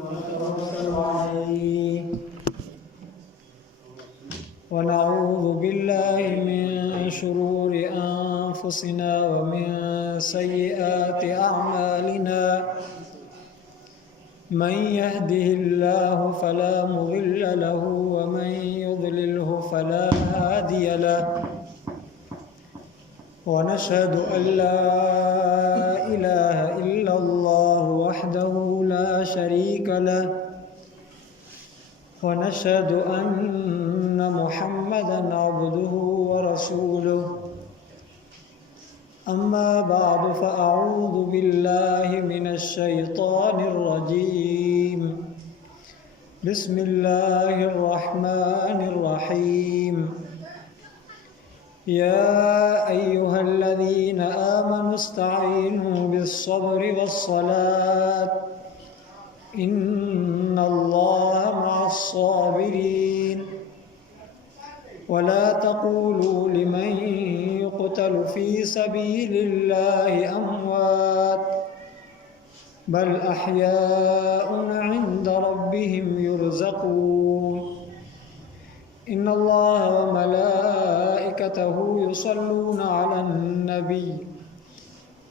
ونتوكل عليه ونعوذ بالله من شرور أنفسنا ومن سيئات أعمالنا من يهده الله فلا مضل له ومن يضلله فلا هادي له ونشهد أن لا إله إلا الله وحده لا شريك له ونشهد أن محمدا عبده ورسوله أما بعد فأعوذ بالله من الشيطان الرجيم بسم الله الرحمن الرحيم يا أيها الذين آمنوا استعينوا بالصبر والصلاة إن الله مع الصابرين ولا تقولوا لمن يقتل في سبيل الله أموات بل أحياء عند ربهم يرزقون إن الله وملائكته يصلون على النبي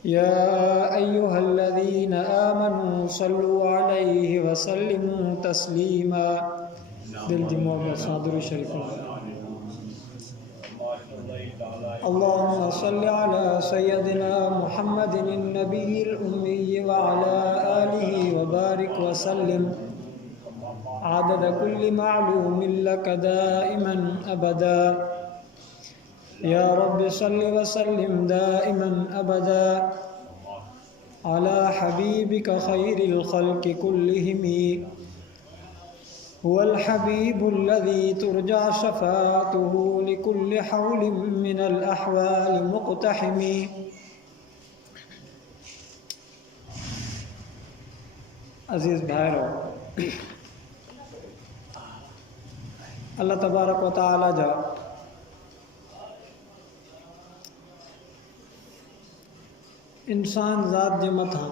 يا أيها الذين آمنوا صلوا عليه وسلموا تسليما دل دی محبت صادر شریف اللهم صل على سيدنا محمد النبي الأمي وعلى آله وبارك وسلم عدد كل معلوم لك دائما أبدا يا رب صل وسلم دائما أبدا على حبيبك خير الخلق كلهم هو الحبيب الذي ترجى شفاعته لكل حول من الأحوال مقتحم عزیز بھائیو اللہ تبارک و تعالی جا इंसान ज़ात जे मथां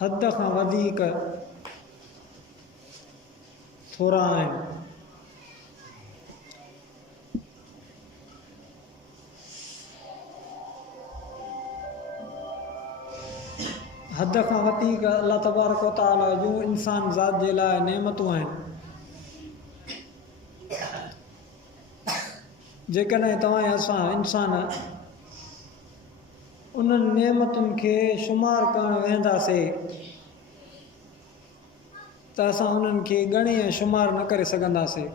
हद खां वधीक थोरा आहिनि हद खां वधीक अल्लाह तबारक व तआला जूं इंसान ज़ात जे लाइ नेमतूं आहिनि जेकॾहिं तव्हां असां इंसान उन्हनि नेमतुनि खे शुमार करणु वेंदासीं त असां उन्हनि खे ॻणे ऐं शुमार न करे सघंदासीं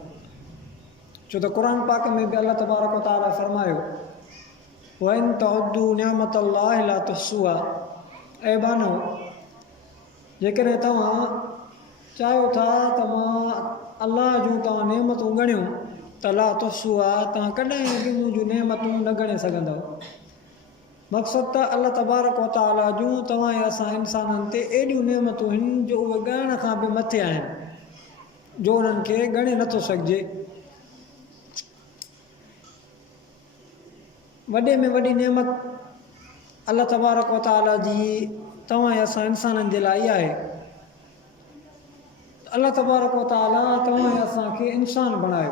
छो त क़ुर पाक में बि अल्लाह तबारक व तआला फरमायो वइन तउद्दू निअमत अल्लाह ला तुहसूहा ऐं बानो जेकॾहिं तव्हां चाहियो था त मां अल्लाह जूं तव्हां नेमतूं ॻणियो त ला तुहसूहा तव्हां कॾहिं बि मुंहिंजूं नेमतूं न ॻणे सघंदव मक़सदु त अल्लाह तबारक व तआला जूं तव्हां ऐं असां इंसाननि ते एॾियूं नेमतूं आहिनि जो उहे ॻणण खां बि मथे आहिनि जो उन्हनि खे ॻणे नथो सघिजे वॾे में वॾी नेमत अल्लाह तबारक व तआला जी तव्हां ऐं असां इंसाननि जे लाइ इहा आहे अल्लाह तबारक व तआला तव्हां ऐं असांखे इंसान बणायो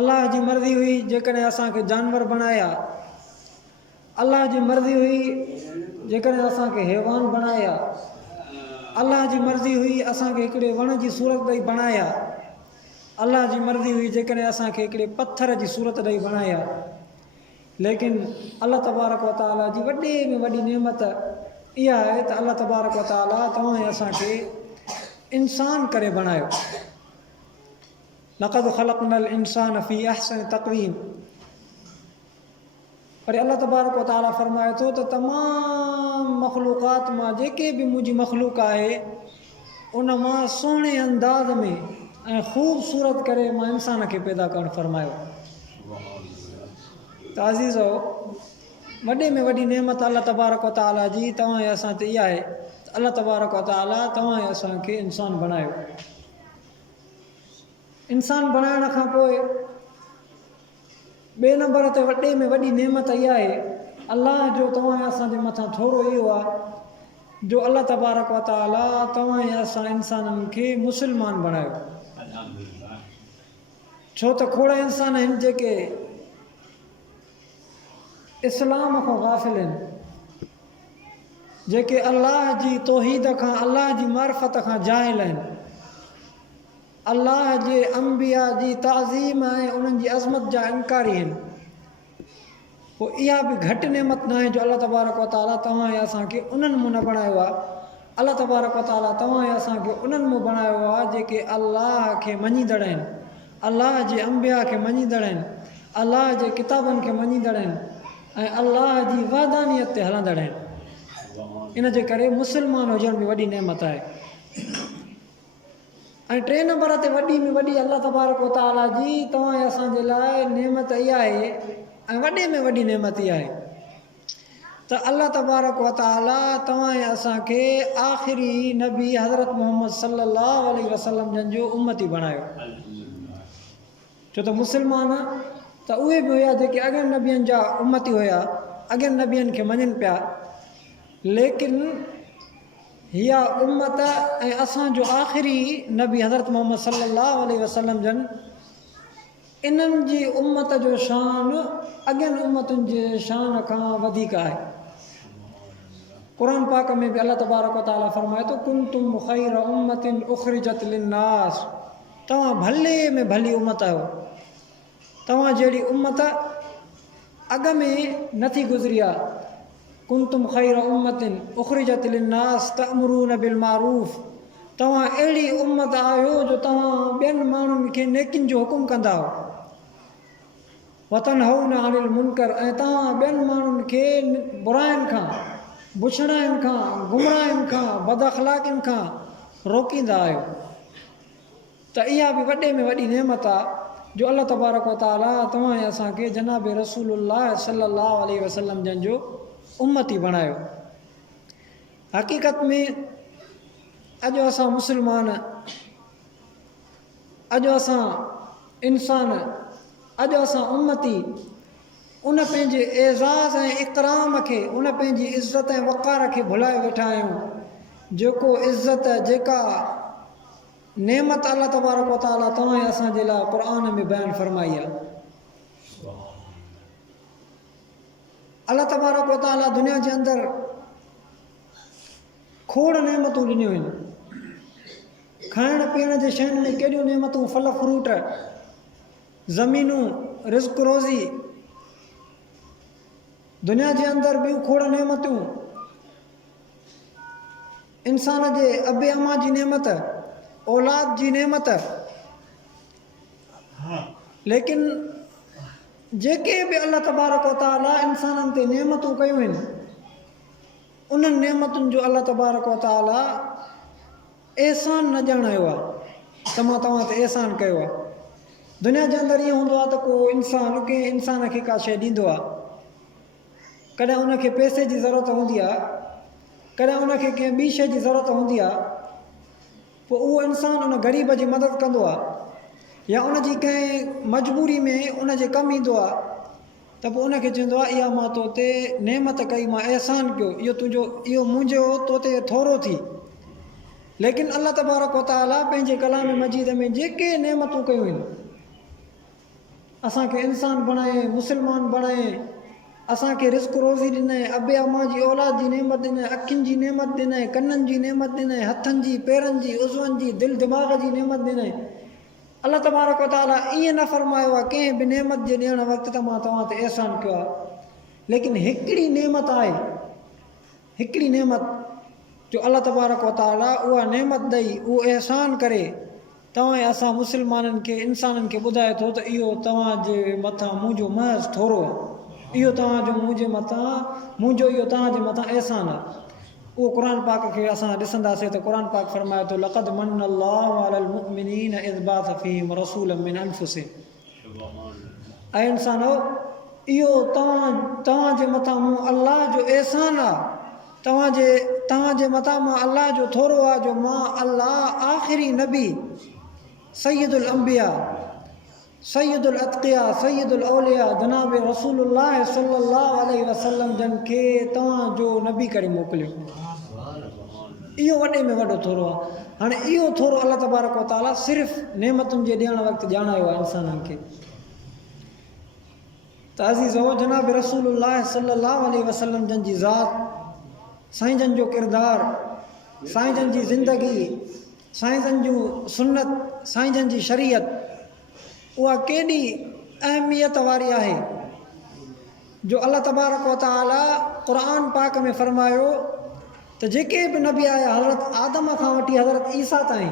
अल्लाह जी मर्ज़ी हुई जेकॾहिं असांखे जानवर बणाया अल्लाह जी मर्ज़ी हुई जेकॾहिं असांखे हैवान बणाया अल्लाह जी मर्ज़ी हुई असांखे हिकिड़े वण जी सूरत ॾेई बणाया अल्लाह जी मर्ज़ी हुई जेकॾहिं असांखे हिकिड़े पत्थर जी सूरत ॾेई बणाया लेकिन अल्लाह तबारक व तआला जी वॾे में वॾी नेमत इहा आहे त अल्लाह तबारक व तआला तव्हां ऐं असांखे इंसान करे बणायो लक़द ख़लक़नल इंसान फ़ी अहसन तक़वीम पर अल्लाह तबारक व तआला फरमाए थो त तमामु मख़लूक़ात मां जेके बि मुंहिंजी मख़लूक आहे उन मां सुहिणे अंदाज़ में ऐं ख़ूबसूरत करे मां इंसान खे पैदा करणु फरमायो त अज़ीज़ो वॾे में वॾी नेमत अल्लाह तबारक व तआला जी तव्हां ऐं असां ते इहा आहे त अल्लाह तबारक व तआला तव्हां ऐं असांखे इंसान बणायो इंसान बणाइण खां पोइ ॿिए नंबर ते वॾे में वॾी नेमत इहा आहे अलाह जो तव्हां असांजे मथां थोरो इहो आहे जो अलाह तबारक व तआला तव्हां असां इंसाननि खे मुस्लमान बणायो। छो त खोड़ इंसान आहिनि जेके इस्लाम खां गाफ़िल आहिनि, जेके अलाह जी तौहीद खां अलाह जी मारिफत खां जाहिल आहिनि, अलाह जे अंबिया जी ताज़ीम ऐं उन्हनि जी अज़मत जा इनकारी आहिनि। पोइ इहा बि घटि नेमत न आहे जो अलाह तबारक व तआला तव्हां असांखे उन्हनि मूं न बणायो आहे। अलाह तबारक व तआला तव्हां असांखे उन्हनि मूं बणायो आहे जेके अलाह खे मञींदड़ आहिनि, अलाह जे अंबिया खे मञींदड़ आहिनि, अलाह जे किताबनि खे मञींदड़ आहिनि ऐं अलाह जी वहदानियत ते हलंदड़ आहिनि। इन जे करे मुस्लमान हुजण बि वॾी नेमत आहे। ऐं टे नंबर ते वॾी में वॾी अलाह तबारक व तआला जी तव्हां असांजे लाइ नेमत इहा आहे ऐं वॾे में वॾी नेमत इहा आहे त अलाह तबारक व तआला तव्हां असांखे आख़िरी नबी हज़रत मोहम्मद सल्लल्लाहु अलैहि वसल्लम जन जो उम्मती बणायो। छो त मुस्लमान त उहे बि हुया जेके अॻियनि नबियनि जा उम्मती हुया, अॻियनि नबियनि खे मञनि पिया, लेकिन हीअ उम्मत ऐं असांजो आख़िरी नबी हज़रत मोहम्मद सल्लल्लाहु अलैहि वसल्लम जन इन्हनि जी उम्मत जो शान अॻियनि उम्मतुनि जे शान खां वधीक आहे। क़ुर पाक में बि अलाह तबारक व तआला फरमाए थो कुंतुम ख़ैर उम्मतिन उख़रिजत लिन्नास, तव्हां भले में भली उम्मत आहियो। तव्हां जहिड़ी उम्मत अॻ में नथी गुज़री आहे। कुंतुम ख़ैर उम्मतिन उख़रिजत लिन्नास तअमुरून बिल मारूफ़, तव्हां अहिड़ी उम्मत आहियो जो तव्हां ॿियनि माण्हुनि खे नेकिन जो हुकुम कंदा हो, वतनहौन अनिल मुनकर, ऐं तव्हां ॿियनि माण्हुनि खे बुराइनि खां, बुछड़ाइनि खां, गुमराहनि खां, बद अख़लाक़िन खां रोकींदा आहियो। त इहा बि वॾे में वॾी नेमत आहे जो अलाह तबारक व तआला तव्हां असांखे जनाब रसूलुल्लाह सल्लल्लाहु अलैहि वसल्लम जन जो उम्मती बणायो। हक़ीक़त में अॼु असां मुस्लमान, अॼु असां इंसान, अॼु असां उम्मती उन पंहिंजे एज़ाज़ ऐं इकराम खे, उन पंहिंजी इज़त ऐं वक़ार खे भुलाए वेठा आहियूं जेको इज़त जेका नेमत अलाह तबारक व तआला तव्हां असांजे लाइ क़ुर में बयानु फरमाई आहे। अलाह तबारक व तआला दुनिया जे अंदरि खोड़ नेमतूं ॾिनियूं आहिनि। खाइण पीअण जे शयुनि में केॾियूं नेमतूं, फल फ्रूट, ज़मीनूं, रिज़्क़ रोज़ी, दुनिया जे अंदरि ॿियूं खोड़ नेमतूं, इंसान जे अबे अमा जी नेमत, औलाद जी नेमत, लेकिन जेके बि अलाह तबारक व तआला इंसाननि ते नेमतूं कयूं आहिनि उन्हनि नेमतुनि जो अलाह तबारक व तआला एहसान न ॼाणायो आहे त मां तव्हां ते एहसान कयो आहे। दुनिया जे अंदरि ईअं हूंदो आहे त को इंसान कंहिं इंसान खे का शइ ॾींदो आहे, कॾहिं उनखे पैसे जी ज़रूरत हूंदी आहे, कॾहिं उनखे कंहिं ॿी शइ जी ज़रूरत हूंदी आहे, पोइ उहो इंसान उन ग़रीब जी मदद कंदो आहे या उनजी कंहिं मजबूरी में उनजे कमु ईंदो आहे त पोइ उनखे चवंदो आहे इहा मां तो ते नेमत कई, मां एहसान कयो, इहो तुंहिंजो, इहो मुंहिंजो तो ते थोरो थी। लेकिन अलाह तबारक व तआला पंहिंजे कलाम मजीद में जेके नेमतूं कयूं आहिनि, असांखे इंसान बणाए, मुस्लमान बणाए, असांखे रिज़्क़ रोज़ी ॾिनई, अबे अमा जी औलाद जी नेमत ॾिनई, अखियुनि जी नेमत ॾिनई, कननि जी नेमत ॾिनई, हथनि जी, पेरनि जी, उज़वनि जी, दिलि दिमाग़ जी नेमत ॾिनई। अलाह तबारक व तआला ईअं न फरमायो आहे कंहिं बि नेमत जे ॾियण वक़्तु त मां तव्हां ते एहसान कयो आहे, लेकिन हिकिड़ी नेमत आहे, हिकिड़ी नेमत जो अलाह तबारक व तआला उहा नेमत ॾेई, उहो एहसान करे तव्हां असां मुस्लमाननि खे, इंसाननि खे ॿुधाए थो त इहो तव्हांजे मथां मुंहिंजो महज़ थोरो आहे, इहो तव्हांजो मुंहिंजे मथां, मुंहिंजो इहो तव्हांजे मथां एहसान आहे। उहो क़ुर पाक खे असां ॾिसंदासीं त क़ुर पाक फरमाए थो लक़द मन अल्लाहु अलल मुअमिनीन इज़ बअस फ़ीहिम रसूलन मिन अनफुसिहिम, ऐं इंसानो इहो तव्हांजे मथां मूं अलाह जो एहसान आहे, तव्हांजे मथां मां अलाह जो थोरो आहे जो मां अलाह आख़िरी नबी सैयदुल अंबिया सैयदुल अतक़िया सैयदुल औलिया जनाब रसूलुल्लाह सल्लल्लाहु अलैहि वसल्लम जन खे तव्हांजो नबी करे मोकिलियो। इहो वॾे में वॾो थोरो आहे। हाणे इहो थोरो अलाह तबारक व ताला सिर्फ़ु नेमतुनि जे ॾियण वक़्तु ॼाणायो आहे इंसाननि खे। त अज़ीज़ हो जनाब रसूलुल्लाह सल्लल्लाहु अलैहि वसल्लम जन जी ज़ात, साईं जन जो किरदारु, साईं जन जी ज़िंदगी, साईं जन जूं सुन्नत, साईं जन जी शरीयत, उहा केॾी अहमियत वारी आहे जो अलाह तबारक व ताला क़ुरान पाक में फ़रमायो त जेके बि नबी आया हज़रत आदम खां वठी हज़रत ईसा ताईं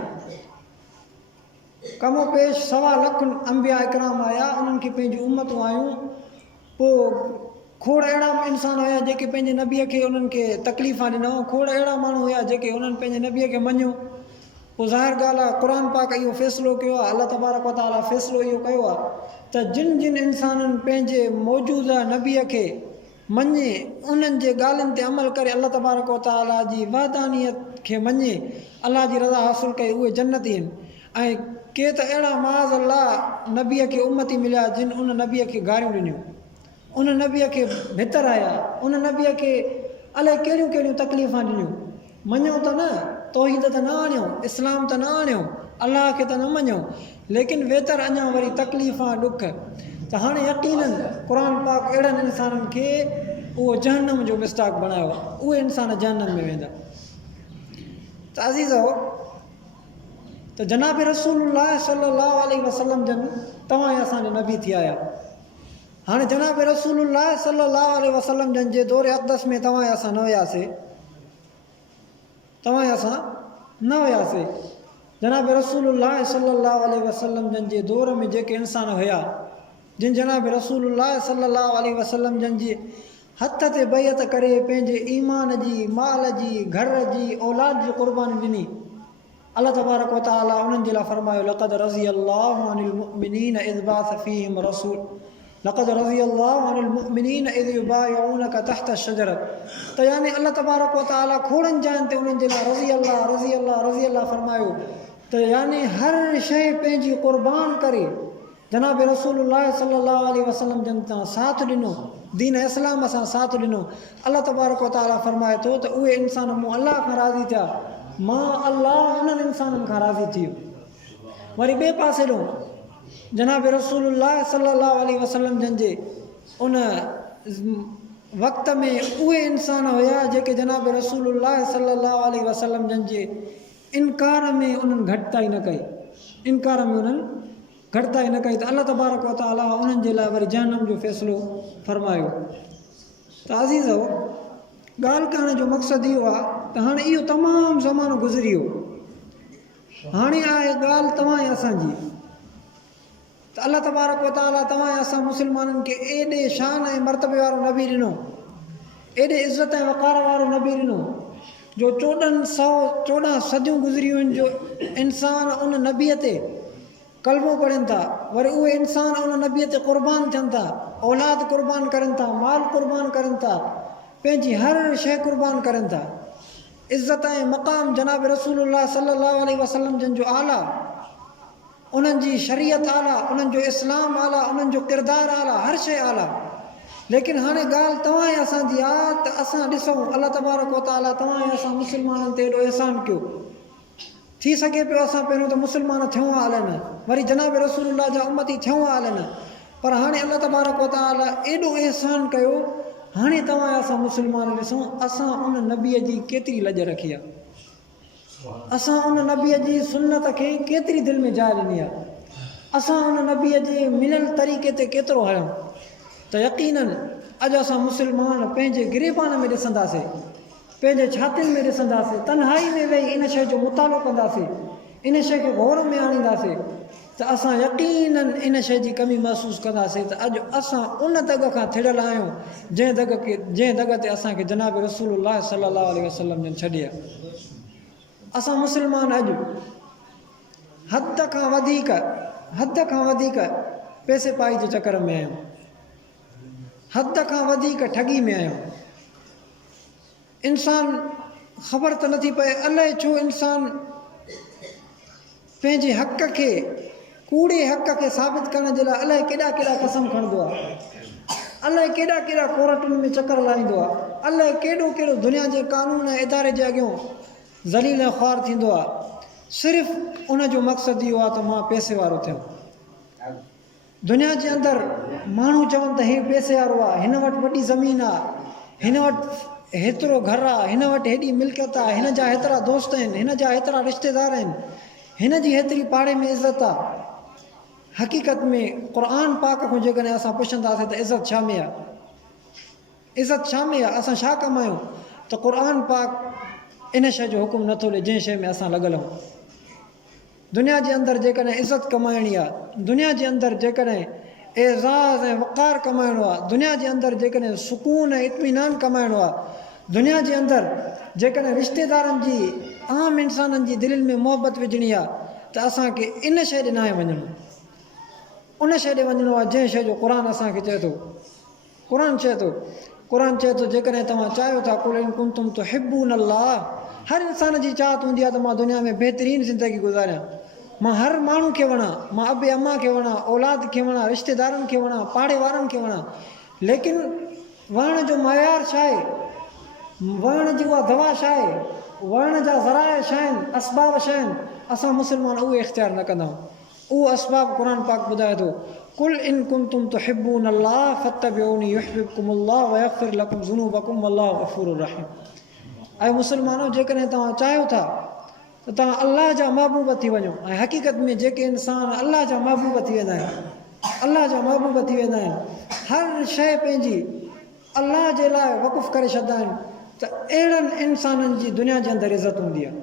कमो पेश 1.25 लख अंबिया इकराम आया, उन्हनि खे पंहिंजूं उम्मतूं आयूं। पोइ खोड़ अहिड़ा इंसान हुया जेके पंहिंजे नबीअ खे उन्हनि खे तकलीफ़ा ॾिनऊं, खोड़ अहिड़ा माण्हू हुया जेके उन्हनि पंहिंजे नबीअ खे मञियो। पोइ ज़ाहिर ॻाल्हि आहे क़ुरान पाक इहो फ़ैसिलो कयो आहे, अलाह तबारक व ताला फ़ैसिलो इहो कयो आहे त जिन जिन इंसाननि पंहिंजे मौजूदा नबीअ खे मञे, उन्हनि जे ॻाल्हियुनि ते अमल करे, अलाह तबारक व ताला जी वहदानियत खे मञे, अलाह जी रज़ा हासिलु कई, उहे जन्नती आहिनि। ऐं के त अहिड़ा माज़ अल्लाह नबीअ खे उम्मती मिलिया जिन उन नबीअ खे गारियूं ॾिनियूं, उन नबीअ खे भितर आया, उन नबीअ खे अलाए कहिड़ियूं कहिड़ियूं तकलीफ़ां ॾिनियूं। मञो त न, तौहीद त न आणियो, इस्लाम त न आणियो, अलाह खे त न मञियो, लेकिन वेतर अञा वरी तकलीफ़ां ॾुख। त हाणे यकीनन क़ुरान पाक अहिड़नि इंसाननि खे उहो जहन्नम जो मिस्टाक बणायो, उहे इंसान जहन्नम में वेंदा। त अज़ीज़ हो त जनाब रसूलुल्लाह सल्लल्लाहु अलैहि वसल्लम जन तव्हां असांजे नबी थी आया। हाणे जनाब रसूलुल्लाह सल्लल्लाहु अलैहि वसल्लम जन जे दौर अक़दस में तव्हां असां न हुयासीं, तव्हां असां न हुयासीं। जनाब रसूलुल्लाह सल्लल्लाहु अलैहि वसल्लम जन जे दौर में जेके इंसान हुया, जिन जनाब रसूलुल्लाह सल्लल्लाहु अलैहि वसल्लम जन जे हथ ते बैअत करे पंहिंजे ईमान जी, माल जी, घर जी, औलाद जी क़ुर्बानी ॾिनी, अल्लाह तबारक व ताला उन्हनि जे लाइ फ़रमायो लक़द रज़ियल्लाहु अनिल मुअमिनीन इज़ बअस फ़ीहिम रसूल लक़द रज़ियल्लाहु अनिल मुअमिनीन इज़ युबाइऊनक तहत अश-शजरह। त यानी अल्लाह तबारक व ताला खोड़नि जाइनि ते उन्हनि जे लाइ रज़ी अल्लाह फ़रमायो। त यानी हर शइ पंहिंजी क़ुर्बान करे जनाब रसूलुल्लाह सल्लल्लाहु अलैहि वसल्लम जन सां साथ ॾिनो, दीन इस्लाम सां साथ ॾिनो। अल्लाह तबारक व ताला फ़रमाए थो त उहे इंसान मूं अलाह खां राज़ी थिया, मां अल्लाह उन्हनि इंसाननि खां राज़ी थी वियो। वरी ॿिए पासे ॾो जनाब रसूलुल्लाह सल्लल्लाहु अलैहि वसल्लम जन जे उन वक़्त में उहे इंसान हुया जेके जनाब रसूलुल्लाह सल्लल्लाहु अलैहि वसल्लम जन जे इनकार में उन्हनि घटिताई न कई, इनकार में उन्हनि घटिताई न कई। त अल्लाह तबारक व ताला उन्हनि जे लाइ वरी जहन्नम जो फ़ैसिलो फ़रमायो। त अज़ीज़ हो ॻाल्हि करण जो मक़सदु इहो आहे त हाणे इहो तमामु ज़मानो गुज़री वियो, हाणे आहे ॻाल्हि तव्हां ऐं असांजी। त अल्लाह तबारक व ताला तव्हां ऐं असां मुस्लमाननि खे एॾे शान ऐं मर्तबे वारो नबी ॾिनो, एॾे इज़त ऐं वक़ार वारो नबी ॾिनो जो 1400 सदियूं गुज़रियूं आहिनि जो इंसान उन नबीअ ते कलमो पढ़नि था, वरी उहे इंसान उन नबीअ ते क़ुर्बान थियनि था, औलाद क़ुर्बान करनि था, माल क़ुर्बान करनि था, पंहिंजी हर शइ क़ुर्बान करनि था। इज़त ऐं मक़ाम जनाब रसूलुल्लाह सल्लल्लाहु अलैहि वसल्लम जन जो आला, उन्हनि जी शरीयत आला, उन्हनि जो इस्लाम आला, उन्हनि जो किरदारु आला, हर शइ आला। लेकिन हाणे ॻाल्हि तव्हां ऐं असांजी आहे त असां ॾिसूं अल्लाह तबारक व ताला तव्हां ऐं असां मुस्लमाननि ते एॾो अहसान कयो। थी सघे पियो असां पहिरियों त मुस्लमान थियूं हलनि, वरी जनाब रसूलुल्लाह जा उम्मती थियूं हलनि, पर हाणे अल्लाह तबारक व ताला एॾो अहसान कयो, हाणे तव्हां असां मुस्लमान ॾिसूं असां उन नबीअ जी केतिरी लॼ रखी आहे, असां उन नबीअ जी सुन्नत खे केतिरी दिलि में जाइ ॾिनी आहे, असां उन नबीअ जे मिलियल तरीक़े ते केतिरो हलियूं। त यकीनन अॼु असां मुस्लमान पंहिंजे गिरेबान में ॾिसंदासीं, पंहिंजे छातियुनि में ॾिसंदासीं, तन्हाई में वेही इन शइ जो मुतालो कंदासीं, इन शइ खे गौर में आणींदासीं त असां यकीनन इन शइ जी कमी महसूसु कंदासीं त अॼु असां उन दग खां थिड़ियल आहियूं जंहिं दग ते असांखे जनाब रसूलुल्लाह सल्लल्लाहु अलैहि वसल्लम जन छॾी आहे। असां मुस्लमान अॼु हद खां वधीक पैसे पाई जे चकर में आहियूं, हद खां वधीक ठगी में आहियूं। इंसान ख़बर त नथी पए अलाए छो इंसान पंहिंजे हक़ खे कूड़े हक़ खे साबित करण जे लाइ अलाए केॾा केॾा कसम खणंदो आहे, अलाए केॾा केॾा कोर्टुनि में चकर लाहींदो आहे, अलाए केॾो केॾो दुनिया जे कानून ऐं इदारे जे अॻियां ज़लील ऐं ख़्वार थींदो आहे। सिर्फ़ु उन जो मक़सदु इहो आहे त मां पैसे वारो थियां। दुनिया जे अंदरि माण्हू चवनि त हीउ पैसे वारो आहे, हिन वटि वॾी ज़मीन आहे, हिन वटि हेतिरो घरु आहे, हिन वटि हेॾी मिल्कियत आहे, हिन जा हेतिरा दोस्त आहिनि, हिन जा हेतिरा रिश्तेदार आहिनि, हिन जी हेतिरी पाड़े में इज़त आहे। हक़ीक़त में क़ुर पाक खां जेकॾहिं असां पुछंदासीं त इज़त छा में आहे, इज़त छा में आहे, असां छा कमायूं, त क़ुर पाक इन शइ जो हुकुम नथो ॾिए जंहिं शइ में असां लॻल आहियूं। दुनिया जे अंदरि जेकॾहिं इज़त कमाइणी आहे, दुनिया जे अंदरि जेकॾहिं एज़ाज़ ऐं वक़ार कमाइणो आहे, दुनिया जे अंदरि जेकॾहिं सुकून ऐं इत्मीनान कमाइणो आहे, दुनिया जे अंदरि जेकॾहिं रिश्तेदारनि जी आम इंसाननि जी दिलनि में मोहबत विझणी आहे, त असांखे इन शइ ॾे नाहे वञिणो, उन शइ ॾे वञिणो आहे जंहिं शइ जो क़ुर असांखे चए थो। क़ुर चए थो जेकॾहिं तव्हां चाहियो था कुल इन कुंतुम तुहिब्बून अल्लाह, हर इंसान जी चाहत हूंदी आहे त मां दुनिया में बहितरीनु ज़िंदगी गुज़ारियां, मां हर माण्हू खे वणां, मां अबे अम्मा खे वणां, औलाद खे वणां, रिश्तेदारनि खे वणां, पाड़े वारनि खे वणां। लेकिन वणण जो मयार छा आहे, वणण जी उहा दवा छा आहे, वणण जा ज़राए छा आहिनि, असबाब छा आहिनि, असां मुस्लमान उहे इख़्तियार न कंदा आहियूं। उहो असबाब क़ुर पाक ॿुधाए थो, कुल इन कुंतुम तुहिब्बून अल्लाह फत्तबिऊनी युहिब्बुकुमुल्लाह व यग़फिर लकुम ज़ुनूबकुम वल्लाहु गफ़ूरुर रहीम। ऐं मुस्लमानो जेकॾहिं तव्हां चाहियो था त तव्हां अल्लाह जा महबूब थी वञो, ऐं हक़ीक़त में जेके इंसान अल्लाह जा महबूब थी वेंदा आहिनि, अल्लाह जा महबूब थी वेंदा आहिनि, हर शइ पंहिंजी अल्लाह जे लाइ वक़ुफ़ करे छॾंदा आहिनि, त अहिड़नि इंसाननि जी दुनिया जे अंदरि इज़त हूंदी आहे।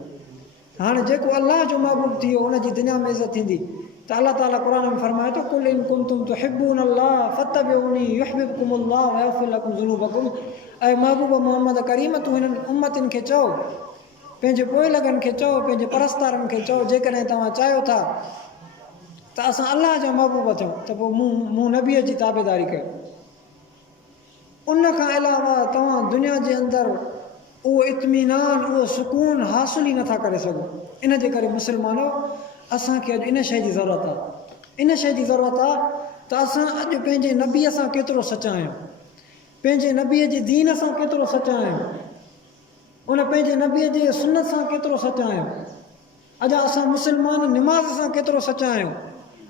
हाणे जेको अल्लाह जो महबूब थी वियो उनजी दुनिया में इज़त थींदी, त अल्लाह ताला क़ुर में फरमाए थो कुल इन कुंतुम तुहिब्बून अल्लाह फत्तबिऊनी युहिब्बुकुमुल्लाह व यग़फिर लकुम ज़ुनूबकुम। ऐं महबूब मोहम्मद करीम तूं हिननि उम्मतिन खे चओ, पंहिंजे पोइ लॻनि खे चओ, पंहिंजे परस्तारनि खे चओ, जेकॾहिं तव्हां चाहियो था त असां अल्लाह जा महबूब थियूं त पोइ मूं नबीअ जी ताबेदारी कयो। उन खां अलावा तव्हां दुनिया जे अंदरि उहो इत्मीनान, उहो सुकून हासिल ई नथा करे सघो। इन जे करे मुस्लमानो असांखे अॼु इन शइ जी ज़रूरत आहे, इन शइ जी ज़रूरत आहे त असां अॼु पंहिंजे नबीअ सां केतिरो सचा आहियूं, पंहिंजे नबीअ जे दीन सां केतिरो सचा आहियूं, उन पंहिंजे नबीअ जे सुन्नत सां केतिरो सचा आहियूं। अॼु असां मुस्लमान निमाज़ सां केतिरो सचा आहियूं,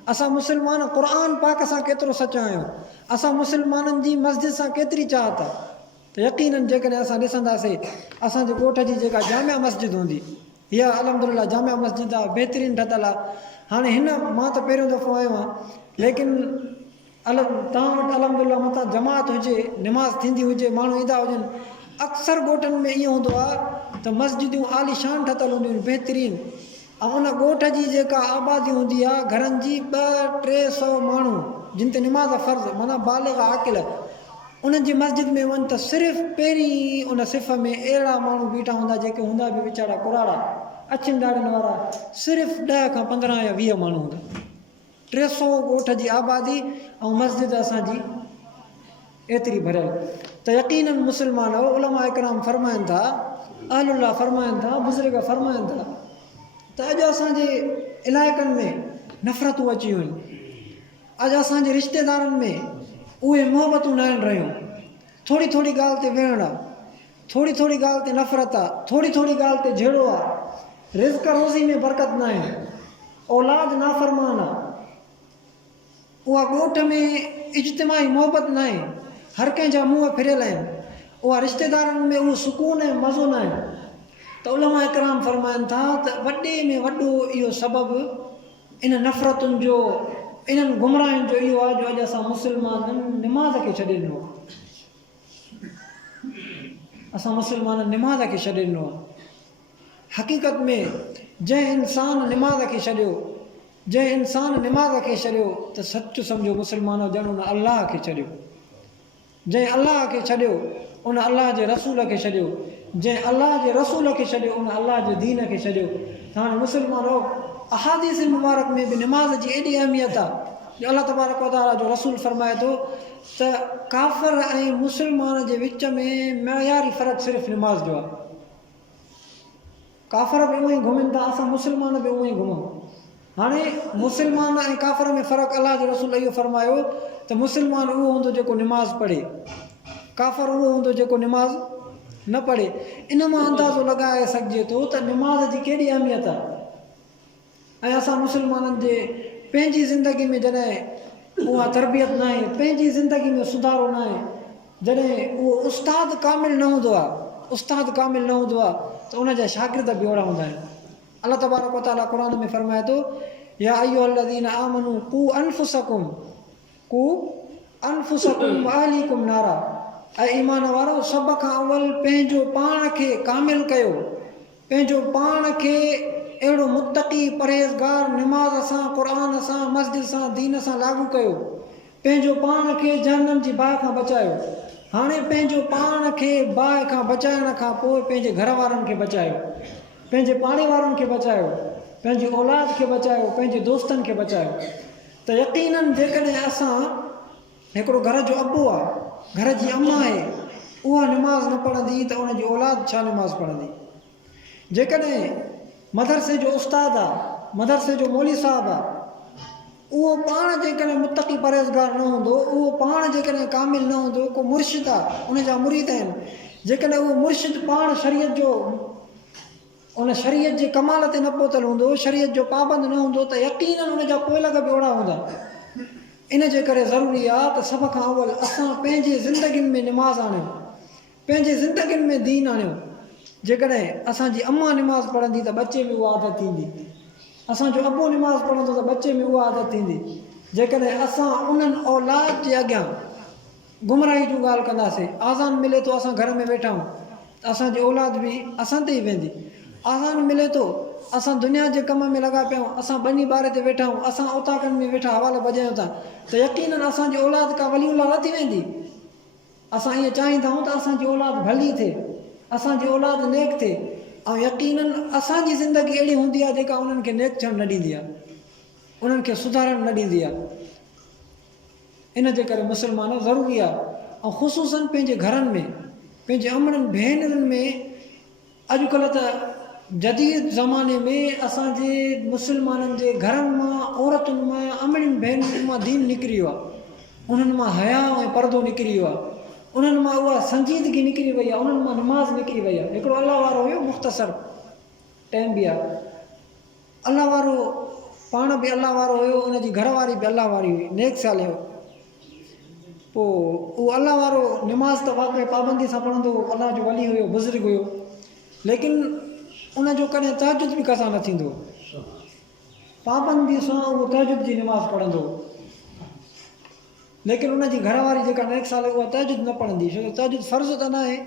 असां मुस्लमान क़ुर पाक सां केतिरो सचा आहियूं, असां मुस्लमाननि जी मस्जिद सां केतिरी चाहत आहे। त यकीननि जेकॾहिं असां ॾिसंदासीं असांजे ॻोठ जी जेका जामिया मस्जिद हूंदी, इहा अलहमदुलिल्लाह जामिया मस्जिद आहे, बहितरीनु ठहियल आहे। हाणे हिन मां त पहिरियों दफ़ो आयो आहियां, लेकिन तव्हां वटि अलहमदुलिल्लाह मथां जमात हुजे, निमाज़ थींदी हुजे, माण्हू ईंदा हुजनि। अक्सर ॻोठनि में ईअं हूंदो आहे त मस्जिदूं आलीशान ठहियल हूंदियूं आहिनि, बहितरीनु, ऐं उन ॻोठ जी जेका आबादी हूंदी आहे घरनि जी 200-300 माण्हू जिन ते निमाज़ फ़र्ज़ु, माना बालिग़ आक़िल, उन्हनि जी मस्जिद में वञ त सिर्फ़ु पहिरीं उन सिफ़ में अहिड़ा माण्हू बीठा हूंदा जेके हूंदा बि वीचारा कुराड़ा, अछियुनि ॾाढ़नि वारा, सिर्फ़ु 10 खां 15 या 20 माण्हू हूंदा। 300 ॻोठ जी आबादी ऐं मस्जिद असांजी एतिरी भरियल। त यकीननि मुस्लमान उलमा इकराम फरमाइनि था, अहलुल्लाह फरमाइनि था, बुज़ुर्ग फरमाइनि था त अॼु असांजे इलाइक़नि में नफ़रतूं अची वियूं आहिनि, अॼु असांजे रिश्तेदारनि में उहे मोहबतूं न आहिनि रहियूं। थोरी थोरी ॻाल्हि ते विढ़ण आहे, थोरी थोरी ॻाल्हि ते नफ़रत आहे, थोरी थोरी ॻाल्हि ते झेड़ो आहे, रिज़्क़ रोज़ी में बरकत न आहे, औलाद नाफ़रमान आहे, उहा ॻोठ में इज्तिमाही मोहबत न आहे, हर कंहिंजा मुंहं फिरियल आहिनि, उहा रिश्तेदारनि में उहो सुकून ऐं मज़ो न आहे। त उलमा इकराम फरमाइनि था त वॾे में वॾो इहो सबबु इन नफ़रतुनि जो, इन्हनि गुमराहियुनि जो इहो आहे जो अॼु असां मुस्लमाननि निमाज़ खे छॾे ॾिनो आहे, असां मुस्लमाननि निमाज़ खे छॾे ॾिनो आहे। हक़ीक़त में जंहिं इंसान निमाज़ खे छॾियो, जंहिं इंसान निमाज़ खे छॾियो त सच सम्झो मुस्लमान ॼण उन अलाह खे छॾियो, जंहिं अलाह खे छॾियो उन अलाह जे रसूल खे छॾियो, जंहिं अलाह जे रसूल खे छॾियो उन अलाह जे दीन खे छॾियो। त हाणे मुस्लमानो अहादीस मुबारक में बि निमाज़ जी एॾी अहमियत आहे जो अलाह तबारक व तआला जो रसूल फरमाए थो त काफ़िर ऐं मुस्लमान जे विच में मयारी फ़र्क़ु सिर्फ़ु निमाज़ जो आहे। काफ़िर बि उअं ई घुमनि था, असां मुस्लमान बि उअं ई घुमूं, हाणे मुस्लमान ऐं काफ़र में फ़र्क़ु अलाह जो रसूल इहो फरमायो त मुस्लमान उहो हूंदो जेको निमाज़ पढ़े, काफ़र उहो हूंदो जेको निमाज़ न पढ़े। इन मां अंदाज़ो लॻाए सघिजे थो त निमाज़ जी केॾी अहमियत आहे। ऐं असां मुस्लमाननि जे पंहिंजी ज़िंदगी में जॾहिं उहा तरबियत न आहे, पंहिंजी ज़िंदगी में सुधारो न आहे, जॾहिं उहो उस्ताद कामिल न हूंदो आहे, उस्ताद कामिल न हूंदो आहे त उन जा शागिर्द बि ओड़ा हूंदा आहिनि। अल्लाह तबारक व तआला क़ुर में फरमाए थो, या अय्युहल्लज़ीना आमनू कू अनफुसकुम व अहलीकुम नारा, ऐं ईमान वारो सभ खां अवल पंहिंजो पाण खे कामिल कयो, पंहिंजो पाण खे अहिड़ो मुत्तक़ी परहेज़गार निमाज़ सां, क़ुरान सां, मस्जिद सां, दीन सां लागू कयो, पंहिंजो पाण खे जहन्नम जी बाहि खां बचायो। हाणे पंहिंजो पाण खे बाहि खां बचाइण खां पोइ पंहिंजे घर वारनि खे बचायो, पंहिंजे पाड़े वारनि खे बचायो, पंहिंजी औलाद खे बचायो, पंहिंजे दोस्तनि खे बचायो। त यकीननि जेकॾहिं असां हिकिड़ो घर जो अबू आहे, घर जी अम्मा आहे, उहा निमाज़ न पढ़ंदी त उनजी औलाद छा निमाज़ पढ़ंदी। जेकॾहिं मदरसे जो उस्तादु आहे, मदरसे जो मौली साहिबु आहे, उहो पाण जेकॾहिं मुत्तक़ी परहेज़गार न हूंदो, उहो पाण जेकॾहिं कामिल न हूंदो, को मुर्शिद आहे, उनजा मुरीद आहिनि, जेकॾहिं उहो मुर्शिद पाण शरीयत जो उन शरीयत जे कमाल ते न पहुतल हूंदो, शरीयत जो पाबंद न हूंदो, त यकीननि उनजा पोइ लॻ बि ओड़ा हूंदा। इन जे करे ज़रूरी आहे त सभ खां अवल असां पंहिंजे ज़िंदगियुनि में निमाज़ आणियूं, पंहिंजे ज़िंदगियुनि में दीन आणियूं। जेकॾहिं असांजी अम्मा निमाज़ पढ़ंदी त बचे में उहा आदत थींदी, असांजो अबो निमाज़ पढ़ंदो त बचे में उहा आदत थींदी। जेकॾहिं असां उन्हनि औलाद जे अॻियां गुमराही जूं ॻाल्हि कंदासीं, आज़ान मिले थो असां घर में वेठा आहियूं त असांजी औलाद बि असां ते ई वेंदी। आज़ान मिले थो असां दुनिया जे कम में लॻा पिया आहियूं, असां बनी ॿारे ते वेठा आहियूं, असां औताकनि में वेठा हवाला बजायूं था, त यकीननि असांजी औलाद का वलीउल्लाह न थी वेंदी। असां ईअं चाहींदा आहियूं त असांजी औलाद भली थिए, असांजी औलाद नेक थिए, ऐं यकीननि असांजी ज़िंदगी अहिड़ी हूंदी आहे जेका उन्हनि खे नेक थियणु न ॾींदी आहे, उन्हनि खे सुधारणु न ॾींदी आहे। इन जे करे मुस्लमान ज़रूरी आहे, ऐं ख़ुशूसनि पंहिंजे घरनि में, पंहिंजे अमड़नि भेनरुनि में। अॼुकल्ह त जदीद ज़माने में असांजे मुस्लमाननि जे घरनि मां, औरतुनि मां, अमड़ियुनि भेनरुनि मां दीन निकिरी वियो आहे, उन्हनि मां हया ऐं परदो निकिरी वियो आहे, उन्हनि मां उहा संजीदगी निकिरी वई आहे, उन्हनि मां निमाज़ निकिरी वई आहे। हिकिड़ो अल्लाह वारो हुयो, मुख़्तसर टाइम बि आहे, अल्लाह वारो पाण बि अल्लाह वारो हुयो, उनजी घरवारी बि अल्लाह वारी हुई, नेक साल हुयो। पोइ उहो अल्लाह वारो निमाज़ त वाक़ई पाबंदी सां पढ़ंदो हो, अल्लाह जो वली हुयो, बुज़ुर्ग हुयो, लेकिन उनजो कॾहिं तहजुद बि कसा न थींदो, पाबंदी सां उहो तहजुद जी निमाज़ पढ़ंदो। लेकिन उनजी घरवारी जेका नेक साल उहा तहजुद न पढ़ंदी, छो जो तहजुद फ़र्ज़ु त न आहे,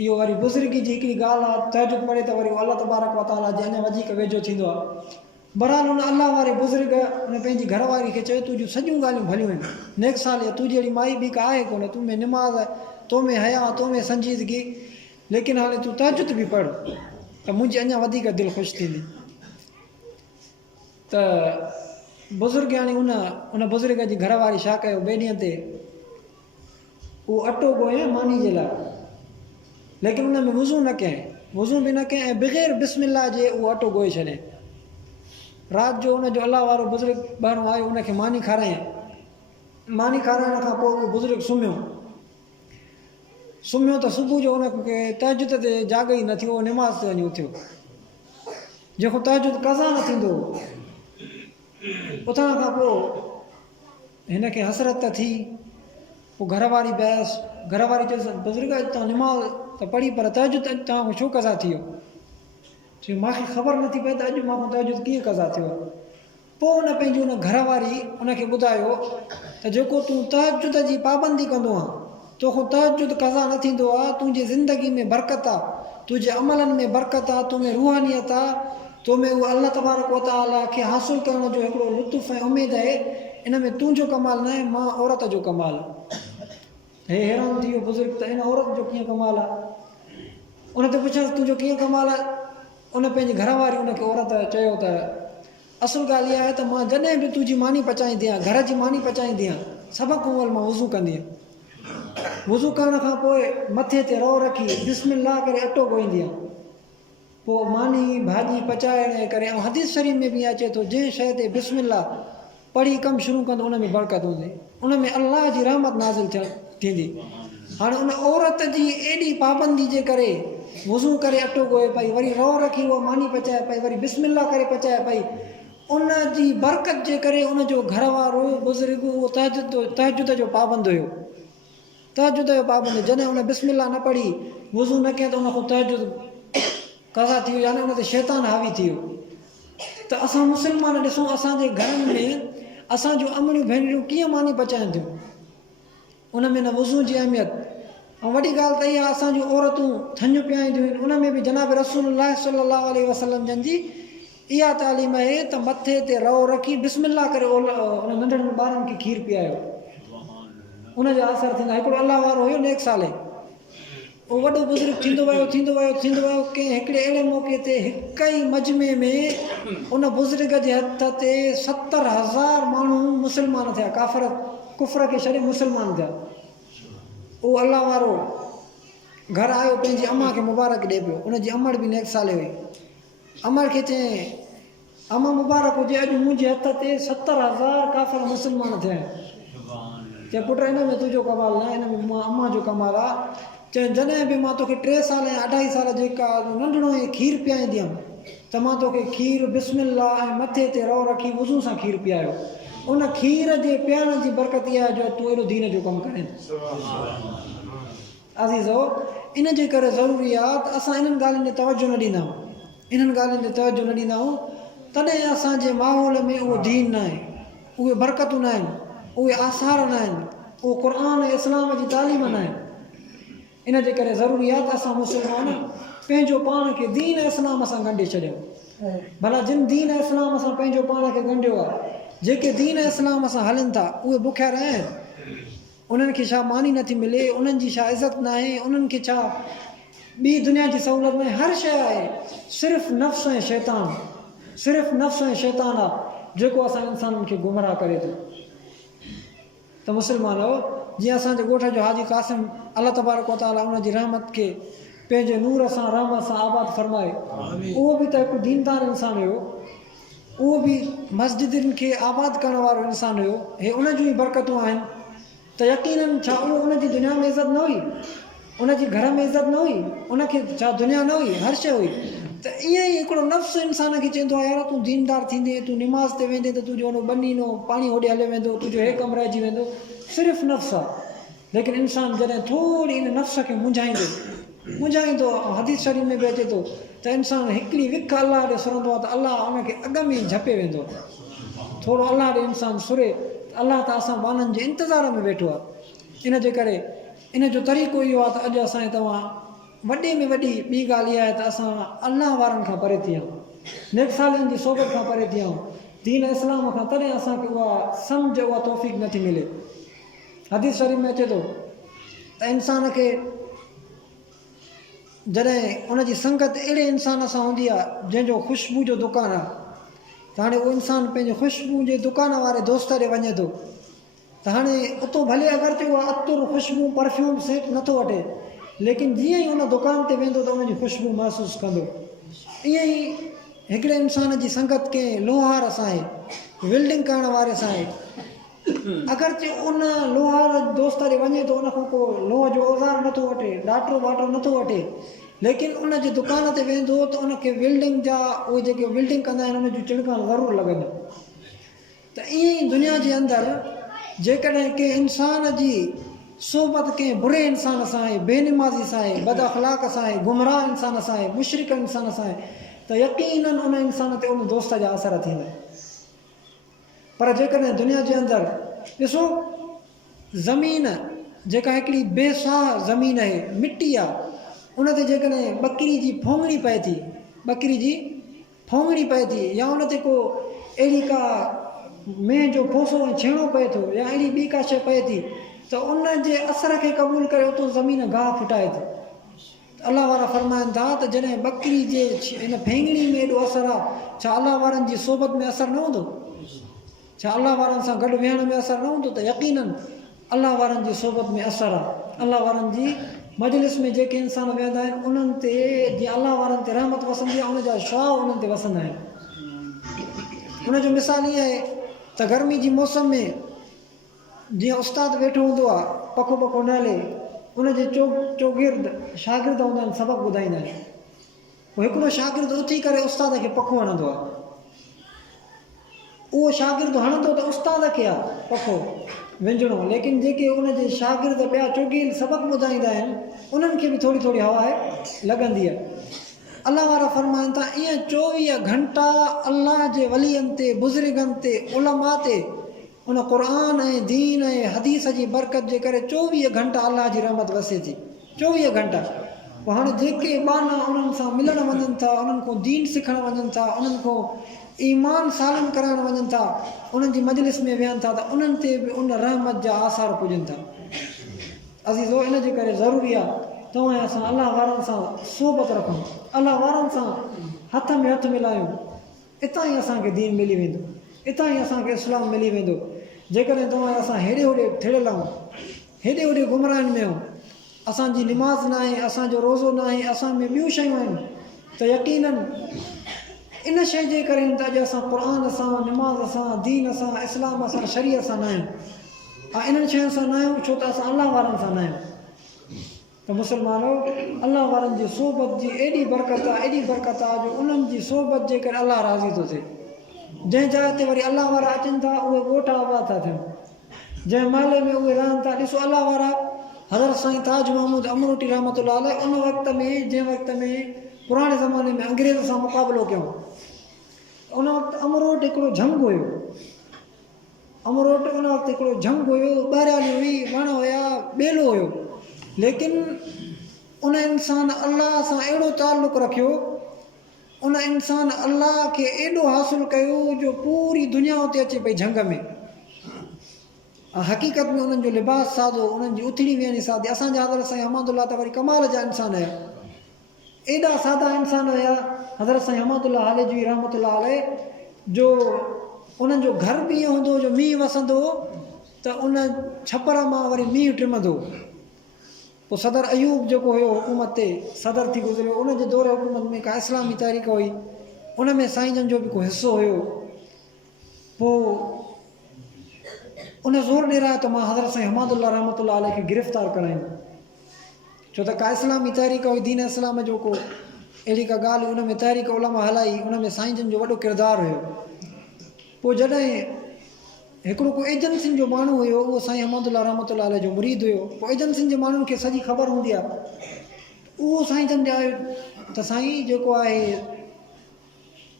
इहो वरी बुज़ुर्गी जी हिकिड़ी ॻाल्हि आहे। तहजुद पढ़े त वरी अल्लाह तबारक व तआला जे अञा वधीक वेझो थींदो आहे। बहरहाल उन अल्लाह वारे बुज़ुर्ग उन पंहिंजी घरवारी खे चयो, तुंहिंजूं सॼियूं ॻाल्हियूं भलियूं आहिनि, नेक साल आहे, तुंहिंजी अहिड़ी माई बि का आहे कोन, तूं में निमाज़ आहे, तो में हया, तो में संजीदगी, लेकिन हाणे तूं तहजुद बि पढ़ त मुंहिंजी अञा वधीक दिलि ख़ुशि थींदी। त बुज़ुर्ग हाणे उन बुज़ुर्ग जी घरवारी छा कयो, ॿिए ॾींहं ते उहो अटो ॻोए मानी जे लाइ, लेकिन उन में वुज़ू न कयईं, वुज़ू बि न कयईं, ऐं बग़ैर बिस्मिल्लाह जे उहो अटो ॻोए छॾियईं। राति जो उनजो अल्लाह वारो बुज़ुर्ग ॿाहिरों आयो, उनखे मानी खारायईं, मानी खाराइण खां पोइ उहो बुज़ुर्ग सुम्हियो त सुबुह जो उनखे तहजुद ते जाॻ ई न थियो, निमाज़ ते वञी उथियो, जेको तहजुद कज़ा न थींदो। उथण खां पोइ हिनखे हसरत थी, पोइ घरवारी बहस, घरवारी चयोसि, बुज़ुर्ग अॼु तव्हां निमाज़ त पढ़ी, पर तहजुद अॼु तव्हांखो छो कज़ा थी वियो? चई मूंखे ख़बर नथी पए त अॼु मां तहजुद कीअं कज़ा थियो। पोइ उन पंहिंजी उन घरवारी उनखे ॿुधायो त जेको तूं तहजुद जी पाबंदी कंदो आहीं, तोखां तहजुद कज़ा न थींदो आहे, तुंहिंजी ज़िंदगी में बरकत आहे, तुंहिंजे अमलनि में बरकत आहे, तो में रूहानियत आहे, तो में उहा अल्लाह तबारक व तआला खे हासिलु करण जो हिकिड़ो लुत्फ़ ऐं उमेदु आहे। इन में तुंहिंजो कमाल न आहे, मां औरत जो कमाल आहे। हे हैरान थी वियो बुज़ुर्ग त इन औरत जो कीअं कमाल आहे। उन ते पुछियसि तुंहिंजो कीअं कमाल आहे। उन पंहिंजी घरवारी उनखे औरत चयो त असुलु ॻाल्हि इहा आहे त मां जॾहिं बि तुंहिंजी मानी पचाईंदी आहियां, घर जी मानी पचाईंदी आहियां, सभ खां अवल मां वुज़ू कंदी आहियां, वुज़ू करण खां पोइ मथे ते रओ रखी बिस्मिल्लाह करे अटो ॻोईंदी आहियां, पोइ मानी भाॼी पचाइण जे करे। ऐं हदीस शरीफ़ में बि अचे थो जंहिं शइ ते बिस्मिल्लाह पढ़ी कमु शुरू कंदो उन में बरकत हूंदी, उन में अलाह जी रहमत नाज़िल थींदी। हाणे उन औरत जी एॾी पाबंदी जे करे वज़ू करे अटो ॻोए पई, वरी रओ रखी उहा मानी पचाए पई, वरी बिस्मिल्लाह करे पचाए पई, उन जी बरकत जे करे उनजो घर वारो बुज़ुर्ग उहो तहजुद जो पाबंद हुयो, तहजुद जो पाबंद। जॾहिं उन बिस्मिल्लाह न पढ़ी वज़ू न कयईं त उन खां तहजुद कज़ा थी वियो, यानी उन ते शैतान हावी थी वियो। त असां मुस्लमान ॾिसूं असांजे घरनि में असां जूं अमड़ियूं भेनरियूं कीअं मानी पचाइनि थियूं, उन में न वज़ू जी अहमियत। ऐं वॾी ॻाल्हि त इहा असां जूं औरतूं थञ पियाईंदियूं आहिनि, उन में बि जनाब रसूलुल्लाह सल्लल्लाहु अलैहि वसल्लम जन जी इहा तालीम आहे त मथे ते रओ रखी बिस्मिल्लाह करे उन नंढड़नि ॿारनि खे खीरु पीआरियो, उनजा असरु थींदा। हिकिड़ो अलाह वारो हुयो नेक साले, उहो वॾो बुज़ुर्ग थींदो वियो कंहिं हिकिड़े अहिड़े मौक़े ते हिक ई मजमे में उन बुज़ुर्ग जे हथ ते 70,000 माण्हू मुस्लमान थिया, काफ़र कुफर खे छॾे मुस्लमान थिया। उहो अलाह वारो घर आयो, पंहिंजी अम्मा खे मुबारक ॾिए पियो, उनजी अमड़ बि नेक साले हुई। अमड़ खे चयईं अम्मा मुबारक हुजे, अॼु मुंहिंजे हथ ते 70,000 काफ़र मुस्लमान थिया आहिनि। चए पुट हिन में तुंहिंजो कमाल न आहे, हिन में मां अम्मा जो कमाल आहे। चए जॾहिं बि मां तोखे 3 साल या 2.5 साल जेका नंढड़ो ऐं खीरु पीआईंदी हुयमि त मां तोखे खीरु बिस्मिल्लाह ऐं मथे ते रओ रखी वज़ू सां खीरु पीआरियो। उन खीर जे पीअण जी बरकत इहा जो तूं एॾो दीन जो कमु करें। अज़ीज़ो, इन जे करे ज़रूरी आहे त असां इन्हनि ॻाल्हियुनि ते तवजो न ॾींदा आहियूं, इन्हनि ॻाल्हियुनि ते तवजो न ॾींदा आहियूं, तॾहिं असांजे माहौल में उहो दीन न आहे, उहे बरकतूं न आहिनि, उहे आसार न आहिनि, उहो क़ुर ऐं इस्लाम जी तालीम न आहे। इन जे करे ज़रूरी आहे त असां मुस्लमान पंहिंजो पाण खे दीन ऐं इस्लाम सां ॻंढे छॾियूं। भला जिन दीन ऐं इस्लाम सां पंहिंजो पाण खे ॻंढियो आहे, जेके दीन ऐं इस्लाम सां हलनि था उहे बुखिया रहनि, उन्हनि खे छा मानी नथी मिले, उन्हनि जी छा इज़त न आहे, उन्हनि खे छा ॿी दुनिया जी सहूलियत में हर शइ आहे, सिर्फ़ु नफ़्स ऐं शैतान, सिर्फ़ु नफ़्स ऐं शैतान आहे जेको असां इंसाननि खे गुमराह करे थो। त मुस्लमान हो, जीअं असांजे ॻोठ जो हाजी क़ासिम अलाह तबारक व तआला उन जी रहमत खे पंहिंजे नूर सां रहमत सां आबाद फरमाए, उहो बि त हिकु दीनदार इंसानु हुयो, उहो बि मस्जिदनि खे आबाद करण वारो इंसानु हुयो। हे उन जूं ई बरकतूं आहिनि त यकीननि छा उहो उनजी दुनिया में इज़त न हुई, उनजी घर में इज़त न हुई, उनखे छा दुनिया न हुई, हर शइ हुई। त ईअं ई हिकिड़ो नफ़्स इंसान खे चवंदो आहे यार तूं दीनदार थींदे, तूं निमाज़ ते वेंदे त तुंहिंजो उन बनीनो पाणी होॾे हले वेंदो, तुंहिंजो हे कमु रहिजी वेंदो, सिर्फ़ु नफ़्स आहे। लेकिन इंसानु जॾहिं थोरी इन नफ़्स खे मुंझाईंदो, हदीस शरीफ़ में बि अचे थो त इंसानु हिकिड़ी विख अलाह ॾे सुरंदो आहे त अलाह उनखे अॻ में ई झपे वेंदो। थोरो अलाह ॾे इंसानु सुरे त अलाह त असां बाननि जे इंतज़ार में वेठो आहे। इन जे करे इन जो तरीक़ो इहो आहे त अॼु असांजे तव्हां वॾे में वॾी ॿी ॻाल्हि इहा आहे त असां अलाह वारनि खां परे थी आहियूं, नेक सालनि जी सोबत खां परे थी आहियूं, दीन इस्लाम खां, तॾहिं असांखे उहा सम्झ, उहा तौफ़ीक़ नथी मिले। हदीस शरीफ़ में अचे थो त इंसान खे जॾहिं उनजी संगत अहिड़े इंसान सां हूंदी आहे जंहिंजो ख़ुशबू जो दुकानु आहे, त हाणे उहो इंसानु पंहिंजे ख़ुशबू जे दुकान वारे दोस्त ॾे वञे थो त हाणे उतो भले अगरि उहा अतुर ख़ुशबू परफ्यूम सेंट नथो वठे, लेकिन जीअं ई उन दुकान ते वेंदो त उनजी ख़ुशबू महसूसु कंदो। ईअं ई हिकिड़े इंसान जी संगत कंहिं लोहार सां आहे, वेल्डिंग करण वारे सां आहे, अगरि उन लोहार दोस्त ॾे वञे थो, उन खां को लोह जो औज़ार नथो वठे, ॾाटो वाटो नथो वठे, लेकिन उन जे दुकान ते वेंदो त उनखे वेल्डिंग जा उहे जेके वेल्डिंग कंदा आहिनि उन जूं चिणकण ज़रूरु लॻंदियूं। त ईअं ई दुनिया जे अंदरि जेकॾहिं कंहिं इंसान जी सोबत कंहिं बुरे इंसान सां आहे, बेनिमाज़ी सां आहे, बद अख़लाक सां आहे, गुमराह इंसान सां आहे, मुशरिक इंसान सां आहे, त यकीनन उन इंसान ते उन दोस्त जा असर थींदा। पर जेकॾहिं दुनिया जे अंदरि ॾिसो, ज़मीन जेका हिकिड़ी बेसाह ज़मीन आहे, मिटी आहे, उन ते जेकॾहिं ॿकरी जी फोंगड़ी पए थी, ॿकरी जी फोंगड़ी पए थी, या उन ते को अहिड़ी का मेंह जो फोसो ऐं छेणो पए थो, या अहिड़ी ॿी का शइ पए थी, त उन जे असर खे क़बूल करे उतो ज़मीन गाह फुटाए थी। अलाह वारा फरमाइनि था त जॾहिं ॿकरी जे हिन फेंगड़ी में एॾो असरु आहे, छा अलाह वारनि जी सोबत में असरु न हूंदो? छा अलाह वारनि सां गॾु वेहण में असरु न हूंदो? त यकीनन अलाह वारनि जी सोबत में असरु आहे, अलाह वारनि जी मजलिस में जेके इंसान वेहंदा आहिनि उन्हनि ते जीअं अलाह वारनि ते रहमत वसंदी आहे उनजा शुआ उन्हनि ते वसंदा आहिनि। उनजो मिसाल ईअं आहे त गर्मी जी मौसम में जीअं उस्तादु वेठो हूंदो आहे पखो पखो न हले, उनजे चोगिर्द शागिर्द हूंदा आहिनि, सबक़ु ॿुधाईंदा आहिनि। पोइ हिकिड़ो शागिर्द उथी करे उस्ताद खे पखो हणंदो आहे। उहो शागिर्द हणंदो त उस्ताद खे आहे पखो विञणो, लेकिन जेके उनजे शागिर्द ॿिया चोगील सबक़ु ॿुधाईंदा आहिनि उन्हनि खे बि थोरी थोरी हवा लॻंदी आहे। अलाह वारा फरमाइनि था ईअं 24 घंटा अलाह जे वलीअनि ते, बुज़ुर्गनि ते, उलमा ते उन क़ुर ऐं दीन ऐं हदीस जी बरकत जे करे 24 घंटा अलाह जी रहमत वसे थी। 24 घंटा। पोइ हाणे जेके बाना उन्हनि सां मिलणु वञनि था, उन्हनि खां दीन सिखणु वञनि था, उन्हनि खां ईमान सालम कराइणु वञनि था, उन्हनि जी मजलिस में वेहनि था त उन्हनि ते बि उन रहमत जा आसार पुॼनि था। अज़ीज़ो, इन जे करे ज़रूरी आहे तव्हां ऐं असां अलाह वारनि सां सोबत रखूं, अलाह वारनि सां हथ में हथ मिलायूं। इतां ई असांखे दीन मिली वेंदो, इतां ई असांखे इस्लाम मिली वेंदो। जेकॾहिं तव्हां असां हेॾे होॾे थिड़ियल आहियूं, हेॾे होॾे गुमराहनि में आहियूं, असांजी निमाज़ न आहे, असांजो रोज़ो न आहे, असां में ॿियूं शयूं आहिनि, त यकीनन इन शइ जे करे त अॼु असां क़ुर सां, निमाज़ सां, दीन सां, इस्लाम सां, शरीअत सां न आहियूं। इन्हनि शयुनि सां न आहियूं छो त असां अलाह वारनि सां न आहियूं। त मुस्लमानो, अलाह वारनि जी सोबत जी एॾी बरकत आहे, एॾी बरकत आहे जो उन्हनि जी सोबत जे करे अलाह राज़ी थो थिए। जंहिं जाइ ते वरी अलाह वारा अचनि था उहे ॻोठ आबाद था थियनि, जंहिं महले में उहे रहनि था। ॾिसो अलाह वारा हज़रत साईं ताज महमूद अमरोटी रहमतुल्लाह अलैह उन वक़्त में, जंहिं वक़्त में पुराणे ज़माने में अंग्रेज़ सां मुक़ाबिलो कयूं, उन वक़्तु अमरोट हिकिड़ो झंग हुयो। अमरोट उन वक़्तु हिकिड़ो झंग हुयो, ॿाहिराली हुई, वण हुया, ॿेलो हुयो, लेकिन उन इंसान अलाह सां अहिड़ो ताल्लुक़ु रखियो, उन इंसान अलाह खे एॾो हासिलु कयो जो पूरी दुनिया उते अचे पई झंग में। हक़ीक़त में उन्हनि जो लिबास सादो, उन्हनि जी उथड़ी वेहणी सादी। असांजा हज़रत साईं अहमदुल्लाह त वरी कमाल जा इंसान हुया, एॾा सादा इंसान हुया हज़रत साईं अहमदुल्लाह हालेजवी रहमतुल्लाह अलैह, जो उन्हनि जो घर बि ईअं हूंदो जो मींहुं वसंदो त उन छपर मां वरी मींहुं टिमंदो। पोइ सदर अयूब जेको हुयो हुकूमत ते सदर थी गुज़रियो, उनजे दौर हुकूमत में का इस्लामी तहरीक हुई, उन में साईं जन जो बि को हिसो हुयो। पोइ उन ज़ोर ॾिरायो त मां हज़रत साईं अहमदुल्लाह रहमतुल्लाह अलैह खे गिरफ़्तार कराईंदुमि, छो त का इस्लामी तहरीक हुई, दीन इस्लाम जो को अहिड़ी का ॻाल्हि उन में तहरीक उलमा हलाई, उन में साईं जन जो वॾो किरदारु हुयो। पोइ जॾहिं हिकिड़ो को एजेंसियुनि जो माण्हू हुयो, उहो साईं अहमदुल्लाह रहमतुल्लाह अलैह जो मुरीद हुयो। पोइ एजेंसियुनि जे माण्हुनि खे सॼी ख़बर हूंदी आहे, उहो साईं जन ॾे आयो त साईं जेको आहे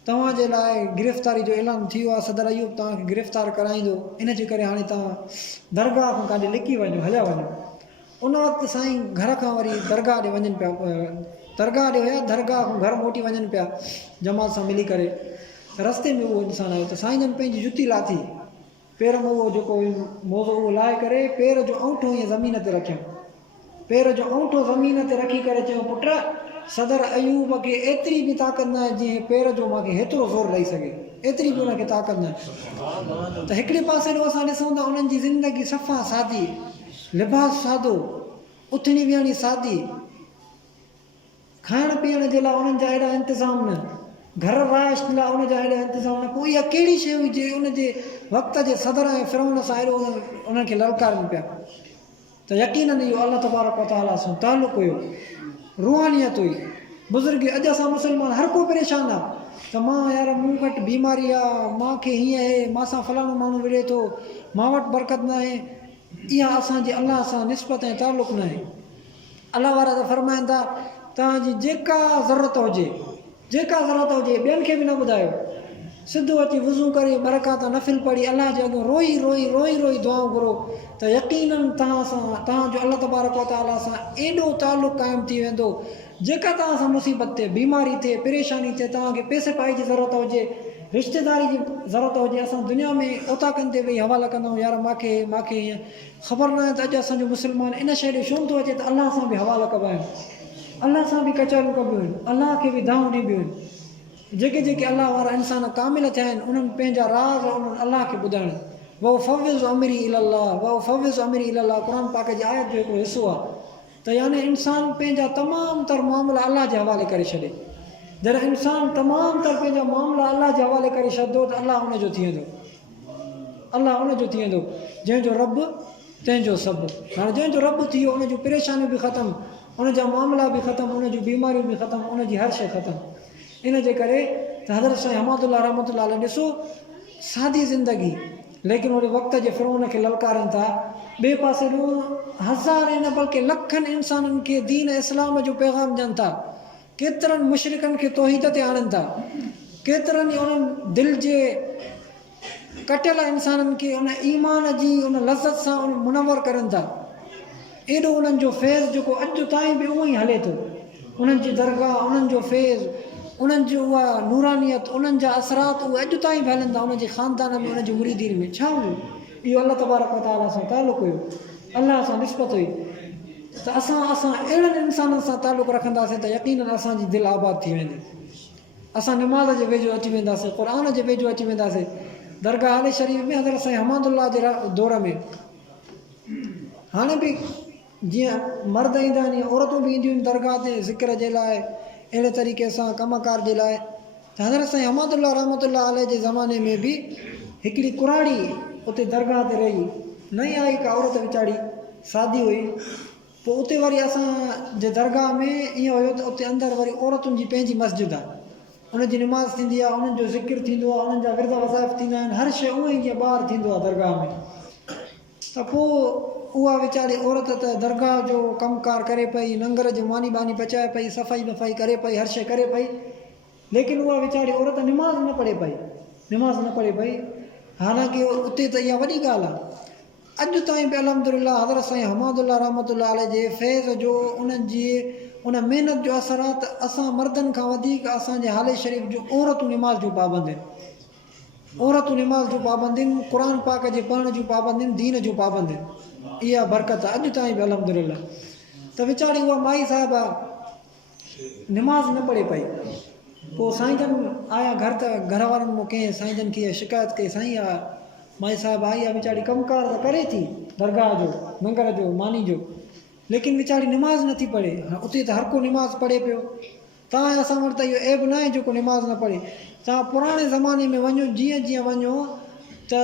तव्हांजे लाइ गिरफ़्तारी जो ऐलान थी वियो आहे, सदर अयूब तव्हांखे गिरफ़्तार कराईंदो, इन जे करे हाणे तव्हां दरगाह खां काॾे लिकी वञो, हलिया वञो। उन वक़्तु साईं घर खां वरी दरगाह ॾे वञनि पिया, दरगाह ॾे हुया, दरगाह खां घर मोटी वञनि पिया जमात सां मिली करे। रस्ते में उहो इंसानु आयो त साईं जन पंहिंजी जुती लाथी, पेर में उहो जेको मोज़ो उहो लाहे करे पेर जो अंगूठो ईअं ज़मीन ते रखियऊं, पेर जो अंगूठो ज़मीन ते रखी करे चयूं, पुट सदर अयूब खे एतिरी बि ताक़त न आहे जीअं पेर जो मूंखे हेतिरो ज़ोर ॾेई सघे, एतिरी बि उनखे ताक़त न आहे। त हिकिड़े पासे ॾों असां ॾिसूं था उन्हनि जी ज़िंदगी सफ़ा सादी, लिबास सादो, उथणी वेहणी सादी, खाइण पीअण जे लाइ उन्हनि जा एॾा इंतिज़ाम न, घर राइश लाइ उन जा एॾा इंतिज़ाम न। पोइ इहा कहिड़ी शइ हुई जे उनजे वक़्त जे सदर ऐं फिरौन सां एॾो उन्हनि खे ललकारनि पिया। त यकीनन इहो अलाह तबारक व तआला सां ताल्लुक़ु हुयो, रूहानियत हुई, बुज़ुर्गी। अॼु असां मुस्लमान हर को परेशान आहे त मां यार मूं वटि बीमारी आहे, मूंखे हीअं आहे, मां सां फलाणो माण्हू विढ़े थो, मां वटि बरकत न आहे। इहा असांजे अलाह सां निस्बत ऐं ताल्लुक़ु न आहे। अलाह वारा त फरमाइनि था तव्हांजी जेका ज़रूरत हुजे, जेका ज़रूरत हुजे ॿियनि खे बि न ॿुधायो, सिधो अची वज़ू करे बरकात नफ़िल पढ़ी अलाह जे अॻियां रोई रोई रोई रोई दुआऊं घुरो, त यकीनन तव्हां सां तव्हांजो अलाह तबारक व तआला सां एॾो ताल्लुक़ु क़ाइमु थी वेंदो। जेका तव्हां सां मुसीबत थिए, बीमारी थिए, परेशानी थिए, तव्हांखे पैसे पाई जी ज़रूरत हुजे, रिश्तेदारी जी ज़रूरत हुजे, असां दुनिया में ओताकनि ते वेही हवाला कंदा आहियूं, यार मूंखे हीअं ख़बर न आहे त अॼु असांजो मुस्लमान इन शइ ॾे छो थो अचे त अलाह सां बि हवाला कबा आहिनि, अलाह सां बि कचहरियूं कबियूं आहिनि, अलाह खे बि दाऊं ॾिबियूं आहिनि। जेके जेके अलाह वारा इंसान कामिल थिया आहिनि उन्हनि पंहिंजा राज़ उन्हनि अलाह खे ॿुधाइनि। वो फविज़ अमरी इलल्लाह, वो फविज़ अमरी इलल्लाह, क़ुर पाक जी आयत जो हिकिड़ो हिसो आहे। त यानी इंसान पंहिंजा तमामु तर मामला अलाह जे हवाले करे छॾे। जॾहिं इंसान तमामु तर पंहिंजा मामला अलाह जे हवाले करे छॾंदो त अलाह उनजो थी वेंदो, अलाह उनजो थी वेंदो। जंहिंजो रब तंहिंजो सभु। हाणे जंहिंजो रब थी वियो उनजूं परेशानियूं बि ख़तमु, उनजा मामला बि ख़तमु, उनजूं बीमारियूं बि ख़तमु, उनजी हर शइ ख़तमु। इन जे करे त हज़रत साईं हमादुल्लाह रहमतुल्लाह अलैह ॾिसो सादी ज़िंदगी, लेकिन ओॾे वक़्त जे फ़िरौन खे ललकारनि था। ॿिए पासे ॾियूं हज़ार न बल्कि लखनि इंसाननि खे दीन इस्लाम जो पैगाम ॾियनि था, केतिरनि मुशरिकनि खे तौहीद ते आणनि था, केतिरनि ई उन्हनि दिलि जे कटियल इंसाननि खे उन ईमान जी उन लज़त सां उन मुनवर करनि था। एॾो उन्हनि जो फैज़ जेको अॼु ताईं बि उहो ई हले थो, उन्हनि जी दरगाह, उन्हनि जो फैज़, उन्हनि जी उहा नूरानियत, उन्हनि जा असरात उहे अॼु ताईं बि हलनि था उनजे ख़ानदान में, उनजी मुरीदीन में। छा हुयो? इहो अलाह तबारक व तआला सां तालुक़ हुयो, अलाह सां निस्बत हुई। त असां अहिड़नि इंसाननि सां तालुक़ रखंदासीं त यकीनन असांजी दिलि आबाद थी वेंदी। असां निमाज़ जे वेझो अची वेंदासीं, क़ुर जे वेझो अची वेंदासीं। दरगाह हाल शरीफ़ में हज़रत साईं हमादुल्लाह जे दौर में हाणे बि जीअं मर्द ईंदा आहिनि, औरतूं बि ईंदियूं आहिनि दरगाह ते ज़िक्र जे लाइ, अहिड़े तरीक़े सां कमकार जे लाइ। त हज़रत साईं हमादुल्लाह रहमतुल्लाह अलैह जे ज़माने में बि हिकिड़ी कुराड़ी उते दरगाह ते रही, नई आई का औरत वीचारी, शादी हुई। पोइ उते वरी असांजे दरगाह में ईअं हुयो त उते अंदरि वरी औरतुनि जी पंहिंजी मस्जिद आहे, उनजी निमाज़ थींदी आहे, उन्हनि जो ज़िक्र थींदो आहे, उन्हनि जा विर्द वज़ाइफ़ थींदा आहिनि, हर शइ उअं ई जीअं ॿाहिरि थींदो आहे दरगाह में। त पोइ उहा वीचारी औरत त दरगाह जो कमकार करे पई, लंगर जो मानी बानी पचाए पई, सफ़ाई वफ़ाई करे पई, हर शइ करे पई, लेकिन उहा वीचारी औरत निमाज़ न पढ़े पई, निमाज़ न पढ़े पई। हालांकि उते त इहा वॾी ॻाल्हि आहे। अॼु ताईं बि अल्हम्दुलिल्लाह हज़रत साईं हमादुल्लाह रहमतुल्लाह अलैह जे फैज़ जो, उन्हनि जी उन महिनत जो असरात असां मर्दनि खां वधीक असांजे हाले शरीफ़ जो औरतूं निमाज़ जूं पाबंद आहिनि, औरतूं निमाज़ जूं पाबंद आहिनि, क़ुर पाक जे पढ़ण जूं पाबंद आहिनि, दीन जूं पाबंद आहिनि। इहा बरकत आहे अॼु ताईं बि अल्हम्दुलिल्लाह। त वीचारी उहा माई साहिबा निमाज़ न पढ़े पई। पोइ साईं जन आया घर, त घर वारनि मूं कंहिं साईं जन खे शिकायत कई, साईं आहे माई साहिबु आई आहे, वीचारी कमकार त करे थी दरगाह जो, लंगर जो, मानी जो, लेकिन वीचारी निमाज़ नथी पढ़े। उते त हर को निमाज़ पढ़े पियो, तव्हां असां वटि त इहो ऐब न आहे जेको निमाज़ न पढ़े। तव्हां पुराणे ज़माने में वञो, जीअं जीअं वञो त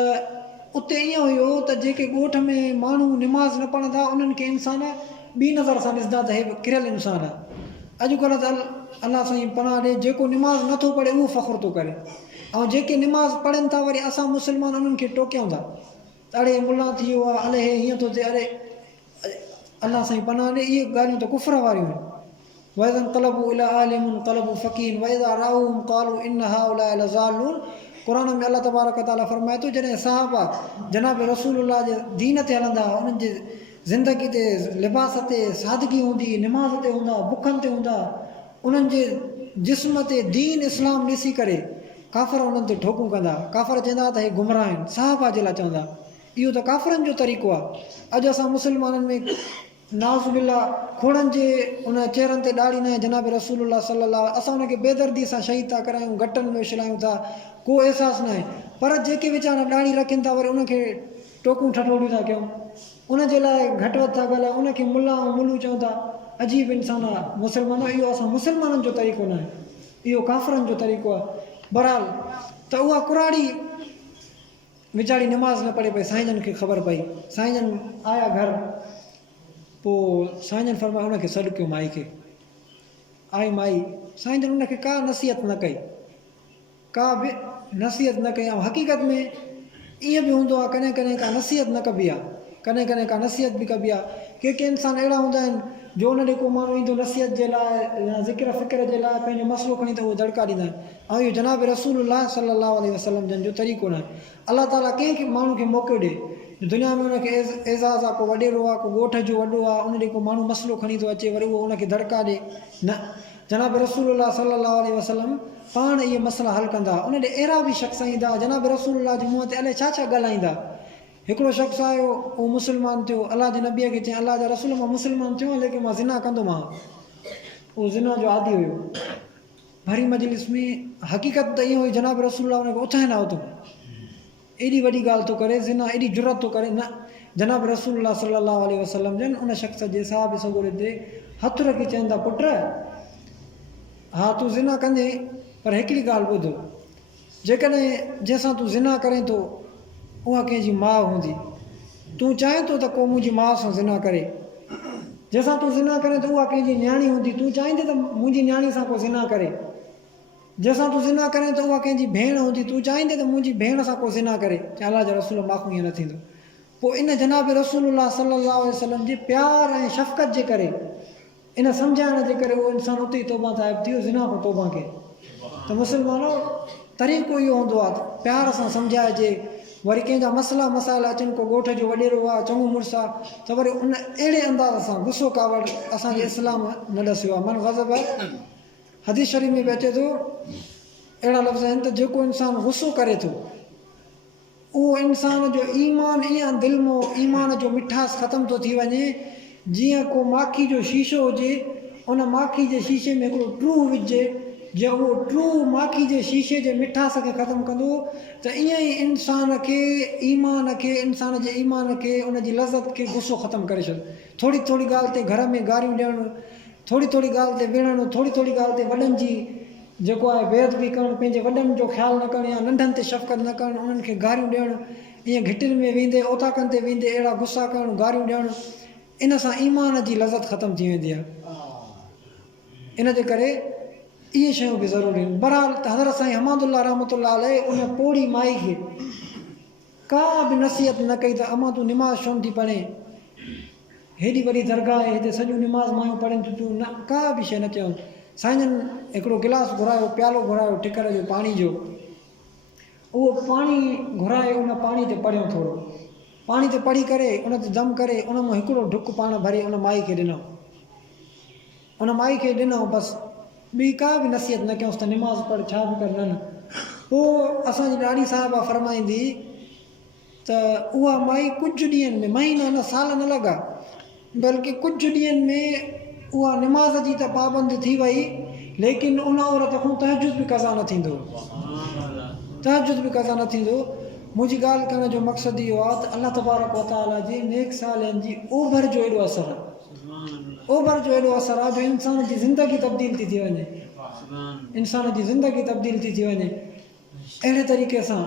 उते ईअं हुयो त जेके ॻोठ में माण्हू निमाज़ न पढ़ंदा उन्हनि खे इंसान ॿी नज़र सां ॾिसंदा त हे किरियल इंसान आहे। अॼुकल्ह त अलाह साईं पनाह ॾे, जेको निमाज़ नथो पढ़े उहो फ़ख़ुरु थो करे, ऐं जेके निमाज़ पढ़नि था वरी असां मुस्लमान उन्हनि खे टोकियूं था त अड़े मुला थी वियो आहे, अड़े हे हीअं थो थिए, अड़े अलाह साईं पनाह ॾे, इहे ॻाल्हियूं त कुफ़र वारियूं आहिनि। वइज़ा क़लबू इला आलिमुन क़लबू फ़क़ीन वइज़ा राउहुम क़ालू इन हाउलाए लज़ालून। क़ुर में अलाह तबारक तआला फरमाए थो, जॾहिं सहाबा जनाब रसूलुल्लाह जे दीन ते हलंदा, उन्हनि जे ज़िंदगी ते, लिबास ते सादगी हूंदी, निमाज़ ते हूंदा, बुखनि ते हूंदा, उन्हनि जे जिस्म ते दीन इस्लाम ॾिसी करे काफ़र उन्हनि ते ठोकूं कंदा, काफ़र चवंदा त हे गुमराह आहिनि, सहाबा जे लाइ चवंदा। इहो त काफ़रनि जो तरीक़ो आहे। अॼु असां मुस्लमाननि में नाज़ुबिल्लाह खोड़नि जे उन चेहरनि ते ॾाढ़ी न आहे, जनाब रसूलुल्लाह सल्लल्लाहु, असां उनखे बेदर्दी सां शहीद था करायूं, घटनि में विछलायूं था, को अहसासु न आहे। पर जेके वीचारा ॾाढ़ी रखनि था वरी उनखे टोकूं ठठोड़ियूं था कयूं, उनजे लाइ घटि वधि था ॻाल्हायूं, उनखे मुला ऐं मुलू चऊं था। अजीब इंसान आहे मुस्लमान, इहो असां मुस्लमाननि जो तरीक़ो न आहे, इहो काफ़रनि जो तरीक़ो आहे। बहरहाल त उहा कुराड़ी वीचारी निमाज़ न पढ़े पई, साईं जन खे ख़बर पई, साईं जन आया घर, पोइ साईं जन फरमायो उनखे सॾु कयो माई खे। आई माई, साईं जन उनखे का नसीहत न कई, का बि नसीहत न कई। ऐं हक़ीक़त में ईअं बि हूंदो आहे कॾहिं कॾहिं का नसीहत न कबी आहे, कॾहिं कॾहिं का नसीहत बि कबी आहे। के इंसान अहिड़ा हूंदा आहिनि जो उन ॾे को माण्हू ईंदो नसीहत जे लाइ या ज़िक्र फ़िक्र जे लाइ, पंहिंजो मसइलो खणी त उहो दड़का ॾींदा आहिनि। ऐं इहो जनाब रसूलुल्लाह सल्लल्लाहु अलैहि वसल्लम जन जो तरीक़ो न आहे। अलाह ताला कंहिं माण्हू खे मौक़ो ॾे, दुनिया में उनखे एज़ाज़ आहे, को वॾेरो आहे, को ॻोठ जो वॾो आहे, उन ॾे को माण्हू मसइलो खणी थो अचे, वरी उहो उनखे दड़का ॾे न। जनाब रसूलुल्लाह सल्लल्लाहु अलैहि वसल्लम पाण इहे मसइला हल कंदा। उन ॾे अहिड़ा बि शख़्स ईंदा जनाब रसूलुल्लाह जे मुंहं ते अलाए छा छा ॻाल्हाईंदा। हिकिड़ो शख़्स आयो, उहो मुस्लमान थियो, अलाह जे नबीअ खे चयईं, अलाह जा रसूल मां मुस्लमान थियो लेकिन मां ज़िना कंदोमांव। उहो ज़िना जो आदी हुयो। भरी मजलिस में हक़ीक़त त इहो हुई जनाब रसूलुल्लाह उनखे उथाए न उथो, एॾी वॾी ॻाल्हि थो करे, ज़िना एॾी जुरत थो करे न। जनाब रसूलुल्लाह सल्लल्लाहु अलैहि वसल्लम जन उन शख़्स जे साहिब सगोरे ते हथु रखी चवनि था, पुट हा तूं ज़िना कंदे पर हिकिड़ी ॻाल्हि ॿुध, जेकॾहिं जंहिंसां तूं ज़िना करें थो उहा कंहिंजी माउ हूंदी, तूं चाहे थो त को मुंहिंजी माउ सां ज़िना करे, जंहिंसां तूं ज़िना करें त उहा कंहिंजी न्याणी हूंदी, तूं चाहींदे त मुंहिंजी न्याणी सां को ज़िना करे, जंहिंसां तूं ज़िना करें त उहा कंहिंजी भेण हूंदी, तूं चाहींदे त मुंहिंजी भेण सां को ज़िना करे। अलाह जा रसूल माफ़ ईअं न थींदो। पोइ इन जनाब रसूलुल्लाह सल्लल्लाहु अलैहि वसल्लम जे प्यार ऐं शफ़क़त जे करे, इन सम्झाइण जे करे उहो इंसानु उते ई तौबा ताइब थियो, ज़िना खां तौबा कए। त मुस्लमानो तरीक़ो इहो हूंदो आहे प्यार सां सम्झाइजे। वरी कंहिंजा मसइला मसाइल अचनि, को ॻोठ जो वॾेरो आहे, चङो मुड़ुसु आहे, त वरी उन अहिड़े अंदाज़ सां गुसो कावड़ असांजे इस्लाम न ॾसियो आहे। मन ग़ज़ब हदीस शरीफ़ में बि अचे थो, अहिड़ा लफ़्ज़ आहिनि त जेको इंसानु गुसो करे थो उहो इंसान जो ईमान ईअं दिलि मां ईमान जो मिठास ख़तमु थो थी वञे, जीअं को माखी जो शीशो हुजे, उन माखी जे शीशे में हिकिड़ो ट्रू विझे, जे उहो ट्रू माखी जे शीशे जे मिठास खे ख़तमु कंदो, त ईअं ई इंसान खे इंसान जे ईमान खे उन जी लज़त खे गुसो ख़तमु करे छॾियो। थोरी थोरी ॻाल्हि ते घर में गारियूं ॾियणु, थोरी थोरी ॻाल्हि ते विढ़णु, थोरी थोरी ॻाल्हि ते वॾनि जी जेको आहे बेअदबी करणु, पंहिंजे वॾनि जो ख़्यालु न करणु या नंढनि ते शफ़क़त न करणु, उन्हनि खे गारियूं ॾियणु, ईअं घिटियुनि में वेंदे ओताकनि ते वेंदे अहिड़ा गुस्सा करणु, गारियूं ॾियणु, इन सां ईमान जी लज़त ख़तमु थी वेंदी आहे। इन जे करे इहे शयूं बि ज़रूरी आहिनि। बहरहाल हज़रत साईं हमादुल्लाह रहमतुल्लाह अलैह उन पोड़ी माई खे का बि नसीहत न कई त अमा तूं निमाज़ छो नथी पढ़े, हेॾी वॾी दरगाह आहे, हिते सॼियूं निमाज़ मायूं पढ़नि थियूं, तूं न का बि शइ न चयो। साईं जन हिकिड़ो गिलास घुरायो, प्यालो घुरायो टिकर जो पाणी जो, उहो पाणी घुराए उन पाणी ते पढ़ियो, थोरो पाणी ते पढ़ी करे उन ते दम करे उन मां हिकिड़ो ढुक पाण भरे उन माई खे ॾिनो, उन माई खे ॾिनो, बसि ॿी का बि नसीहत न कयूंसि त निमाज़ पढ़ छा बि कर, न। पोइ असांजी ॾाढी साहिबा फरमाईंदी त उहा माई कुझु ॾींहंनि में, महीना न साल न लॻा, बल्कि कुझु ॾींहंनि में उहा निमाज़ जी त पाबंद थी वई, लेकिन उन औरत खां तहजुद बि कज़ा न थींदो, तहजुद बि कज़ा न थींदो। मुंहिंजी ॻाल्हि करण जो मक़सदु इहो आहे त अल्लाह तबारक व तआला जी नेक सालनि जी ओभर जो एॾो असरु आहे, ओभर जो एॾो असरु आहे जो इंसान जी ज़िंदगी तब्दील थी वञे, इंसान जी ज़िंदगी तब्दील थी वञे। अहिड़े तरीक़े सां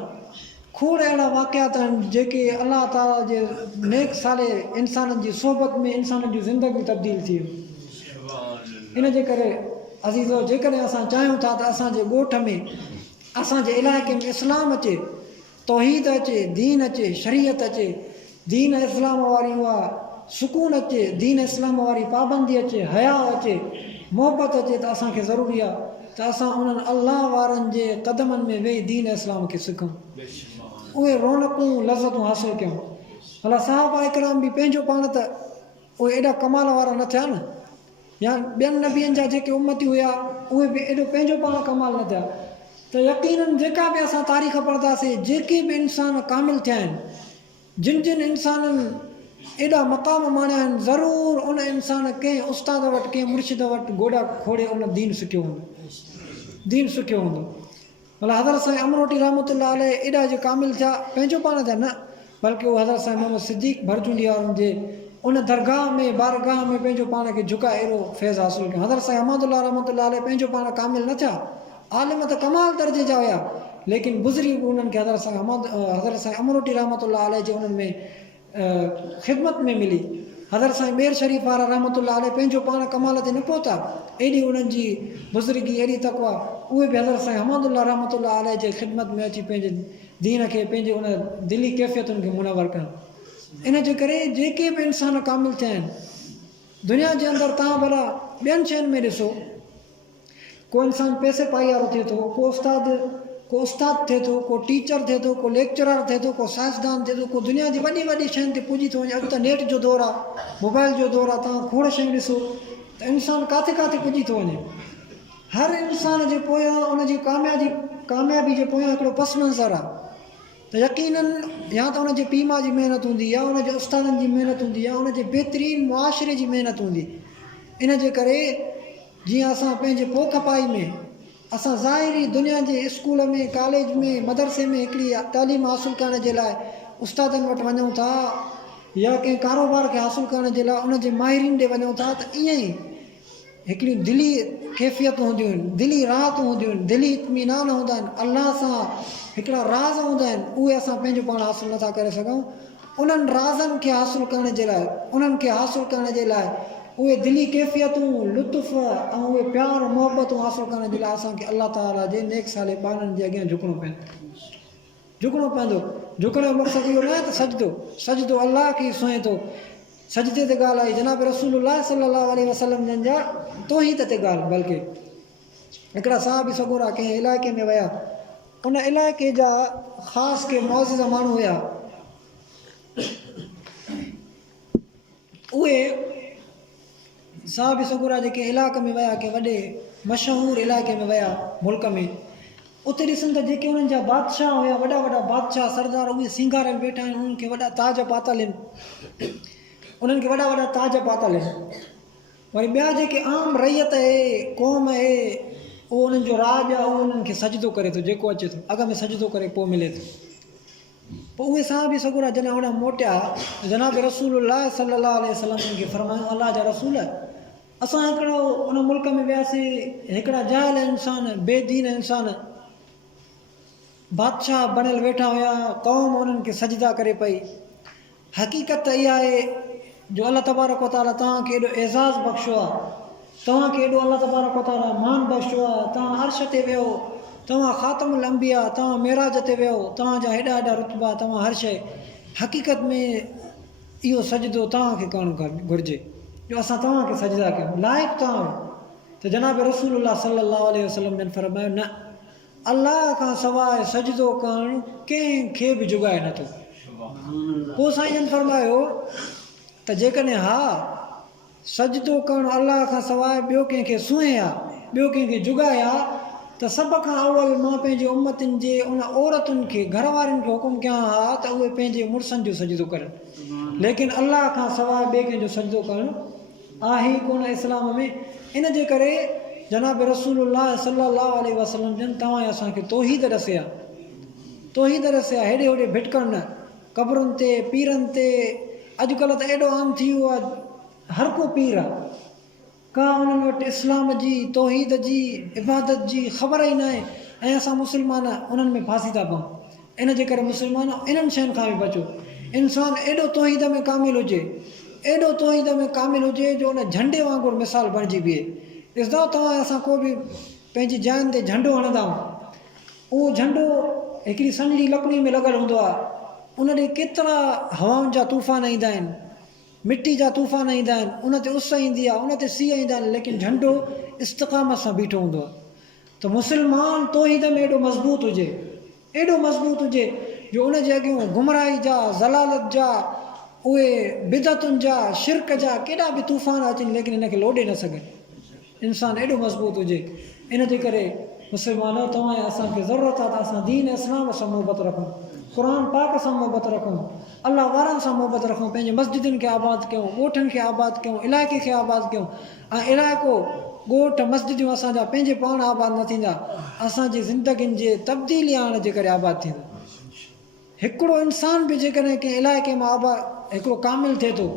खोड़ अहिड़ा वाक़ियात आहिनि जेके अलाह ताला जे नेक साले इंसाननि जी सोबत में इंसाननि जी ज़िंदगी तब्दील थी वियूं। इन जे करे अज़ीज़ो, जेकॾहिं असां चाहियूं था त असांजे ॻोठ में, असांजे इलाइक़े में इस्लाम अचे, तौहीद अचे, दीन अचे, शरीयत अचे, दीन इस्लाम वारी उहा सुकून अचे, दीन इस्लाम वारी पाबंदी अचे, हया अचे, मोहबत अचे, त असांखे ज़रूरी आहे त असां उन्हनि अल्लाह वारनि जे क़दमनि में वेही दीन इस्लाम खे सिखूं, उहे रौनकूं लज़तूं हासिलु कयूं। भला साहबा इकराम बि पंहिंजो पाण त उहे एॾा कमाल वारा न थिया न, या ॿियनि नबियनि जा जेके उम्मती हुआ उहे बि एॾो पंहिंजो पाण कमाल न थिया। त यकीननि जेका बि असां तारीख़ पढ़ंदासीं, जेके बि इंसान कामिल थिया आहिनि, जिन जिन इंसाननि एॾा मक़ाम माणिया आहिनि, ज़रूरु उन इंसान कंहिं उस्ताद वटि, कंहिं मुर्शिद वटि गोॾा खोड़े उन दीन सिखियो हूंदो, दीन सिखियो हूंदो। भला हज़रत साईं अमरोटी रहमतुल्लाह अलैह एॾा जो कामिल थिया, पंहिंजो पाण थिया न, बल्कि उहे हज़रत साईं मोहम्मद सिद्दीक़ भरजूंडी वारनि जे उन दरगाह में, बारगाह में पंहिंजो पाण खे झुकाए अहिड़ो फैज़ हासिलु कयो। हज़रत साईं अहमदुल्लाह रहमतुल्लाह अलैह पंहिंजो पाण कामिल न थिया, आलिम त कमाल दर्जे जा हुया, लेकिन गुज़री बि उन्हनि खे हज़रत साईं अमरोटी रहमतुल्लाह अलैह जे उन्हनि में ख़िदमत में मिली। हज़रत साईं मेर शरीफ़ वारा रहमतुल्लाह अलैह पंहिंजो पाण कमाल ते न पहुता, एॾी उन्हनि जी बुज़ुर्गी, एॾी तक़वा, उहे बि हज़रत साईं अहमदुल्लाह रहमतुल्लाह अलैह जे ख़िदमत में अची पंहिंजे दीन खे, पंहिंजे उन दिली कैफ़ियतुनि खे मुनवर कनि। इन जे करे जेके बि इंसान कामिल थिया आहिनि दुनिया जे अंदरि, तव्हां भला ॿियनि शयुनि में ॾिसो, को इंसानु पैसे पाई वारो थिए थो, को उस्ताद थिए थो, को टीचर थिए थो, को लेक्चरर थिए थो, को साइंसदान थिए थो, को दुनिया जी वॾी वॾी शयुनि ते पुॼी थो वञे। अॼु त नेट जो दौरु आहे, मोबाइल जो दौरु आहे, तव्हां खोड़ शयूं ॾिसो त इंसानु किथे किथे पुॼी थो वञे। हर इंसान जे पोयां उनजी कामयाबी जे पोयां हिकिड़ो पस मंज़र आहे, त यकीननि या त उनजे पीउ माउ जी महिनत हूंदी, या उनजे उस्तादनि जी महिनत हूंदी, या उनजे बहितरीनु मुआशिरे जी महिनत हूंदी। इन जे करे जीअं असां पंहिंजे पोख पाई में, असां ज़ाहिरी दुनिया जे स्कूल में, कॉलेज में, मदरसे में हिकिड़ी तालीम हासिलु करण जे लाइ उस्तादनि वटि वञूं था, या कंहिं कारोबार खे हासिलु करण जे लाइ उन जे माहिरीन ॾे वञूं था त ईअं ई हिकिड़ियूं दिली कैफ़ियतूं हूंदियूं आहिनि, दिली राहतूं हूंदियूं आहिनि, दिली इत्मीनान हूंदा आहिनि, अलाह सां हिकिड़ा राज़ हूंदा आहिनि, उहे असां पंहिंजो पाण हासिलु नथा करे सघूं। उन्हनि राज़नि खे हासिलु करण जे लाइ, उन्हनि खे हासिलु करण जे लाइ उहे दिली कैफ़ियतूं, लुत्फ़ ऐं उहे प्यार मुहबतूं हासिलु करण जे लाइ असांखे अलाह ताला जे नेक साले ॿारनि जे अॻियां झुकणो पवंदो। झुकण जो मक़सदु इहो न आहे त सजदो अलाह खे ई सोए थो। सजदे ते ॻाल्हि आई जनाब रसूलुल्लाह सल्लल्लाहु अलैहि वसल्लम जन जा तौहीद ते ॻाल्हि, बल्कि हिकिड़ा साहबी सगोरा कंहिं इलाइक़े में विया, उन इलाइक़े जा ख़ासि के मौज़िज़ माण्हू हुया, उहे साहबी सगोरा जेके इलाइक़े में विया, के वॾे मशहूरु इलाइक़े में विया मुल्क में, उते ॾिसनि त जेके उन्हनि जा बादशाह हुया, वॾा वॾा बादशाह सरदार, उहे सिंगारियल वेठा आहिनि, उन्हनि खे वॾा ताज पातल आहिनि, उन्हनि खे वॾा वॾा ताज पातल आहिनि। वरी ॿिया जेके आम रैयत आहे, क़ौम आहे, उहो उन्हनि जो राज आहे, उहो उन्हनि खे सजदो करे थो, जेको अचे थो अॻ में सजदो करे पोइ मिले थो। पोइ उहे साहबी सगोरा जॾहिं होॾां मोटिया, जनाब रसूलुल्लाह सल्लल्लाहु अलैहि वसल्लम खे फरमायो, अलाह जा रसूल, असां हिकिड़ो उन मुल्क में वियासीं, हिकिड़ा जाहिल इंसान, बेदीन इंसान बादशाह बणियल वेठा हुया, क़ौम उन्हनि खे सजदा करे पई। हक़ीक़त इहा आहे जो अल्लाह तबारक व तआला तव्हांखे एॾो एज़ाज़ बख़्शियो आहे, तव्हांखे एॾो अल्लाह तबारक व तआला मान बख़्शियो आहे, तव्हां अर्श ते वियो, तव्हां ख़ातमुल अंबिया, तव्हां मेराज ते वियो, तव्हांजा हेॾा हेॾा रुतबा, तव्हां हर शइ। हक़ीक़त में इहो सजदो तव्हांखे करणु घुरिजे जो असां तव्हांखे सजदा कयूं, लाइक़ु तव्हां त जनाब रसूलुल्लाह सल्लल्लाहु अलैहि वसल्लम जन फरमायो, न, अलाह खां सवाइ सजदो करणु कंहिंखे बि जुगाए नथो। पोइ साईं जन फरमायो त जेकॾहिं हा सजदो करणु अलाह खां सवाइ ॿियो कंहिंखे सुहे आहे, ॿियो कंहिंखे जुगाए आहे, त सभ खां अवल मां पंहिंजे उम्मतिन जे उन औरतुनि खे, घर वारनि खे हुकुम कयां हा त उहे पंहिंजे मुड़ुसनि जो सजदो करनि, लेकिन अलाह खां सवाइ ॿिए कंहिंजो सजदो करणु आहे ई कोन इस्लाम में। इन जे करे जनाब रसूलुल्लाह सल्लल्लाहु अलैहि वसल्लम जन तव्हां असांखे तौहीद रसिया, हेॾे होॾे भिटकण न, क़बरुनि ते, पीरनि ते। अॼुकल्ह त एॾो आम थी वियो आहे, हर को पीर आहे, का उन्हनि वटि इस्लाम जी, तौहीद जी, इबादत जी ख़बर ई न आहे, ऐं असां मुस्लमान उन्हनि में फासी था पऊं। इन जे करे मुस्लमान इन्हनि शयुनि खां बि बचो। इंसानु एॾो तौहीद में कामिल हुजे, एॾो तौहीद में कामिल हुजे जो उन झंडे वांगुरु मिसाल बणिजी बीहे। ॾिसंदव तव्हां, असां को बि पंहिंजी जाइनि ते झंडो हणंदा आहियूं, उहो झंडो हिकिड़ी सनड़ी लकड़ी में लॻल हूंदो आहे, उन ॾे केतिरा हवाउनि जा तूफ़ान ईंदा आहिनि, मिटी जा तूफ़ान ईंदा आहिनि, उन ते उस ईंदी आहे, उन ते सीउ ईंदा आहिनि, लेकिन झंडो इस्तिक़ामत सां बीठो हूंदो आहे। त मुस्लमान तौहीद में एॾो मज़बूत हुजे, एॾो मज़बूत हुजे जो उन जे अॻियां गुमराही जा, ज़लालत जा, उहे बिदतुनि जा, शिरक जा केॾा बि तूफ़ान अचनि, लेकिन इनखे लोॾे न सघनि। इंसानु एॾो मज़बूत हुजे। इन जे करे मुस्लमानो, तव्हां असांखे ज़रूरत आहे त असां दीन इस्लाम सां मोहबत रखूं, क़ुर पाक सां मोहबत रखूं, अलाह वारनि सां मोहबत रखूं, पंहिंजे मस्जिदनि खे आबाद कयूं, ॻोठनि खे आबाद कयूं, इलाइक़े खे आबाद कयूं। ऐं इलाइक़ो, ॻोठ, मस्जिदियूं असांजा पंहिंजे पाण आबाद न थींदा, असांजी ज़िंदगियुनि जे तब्दीली आणण जे करे आबाद थींदा। हिकिड़ो इंसानु बि जेकॾहिं कंहिं इलाइक़े मां आबाद, हिकिड़ो कामिल थिए थो,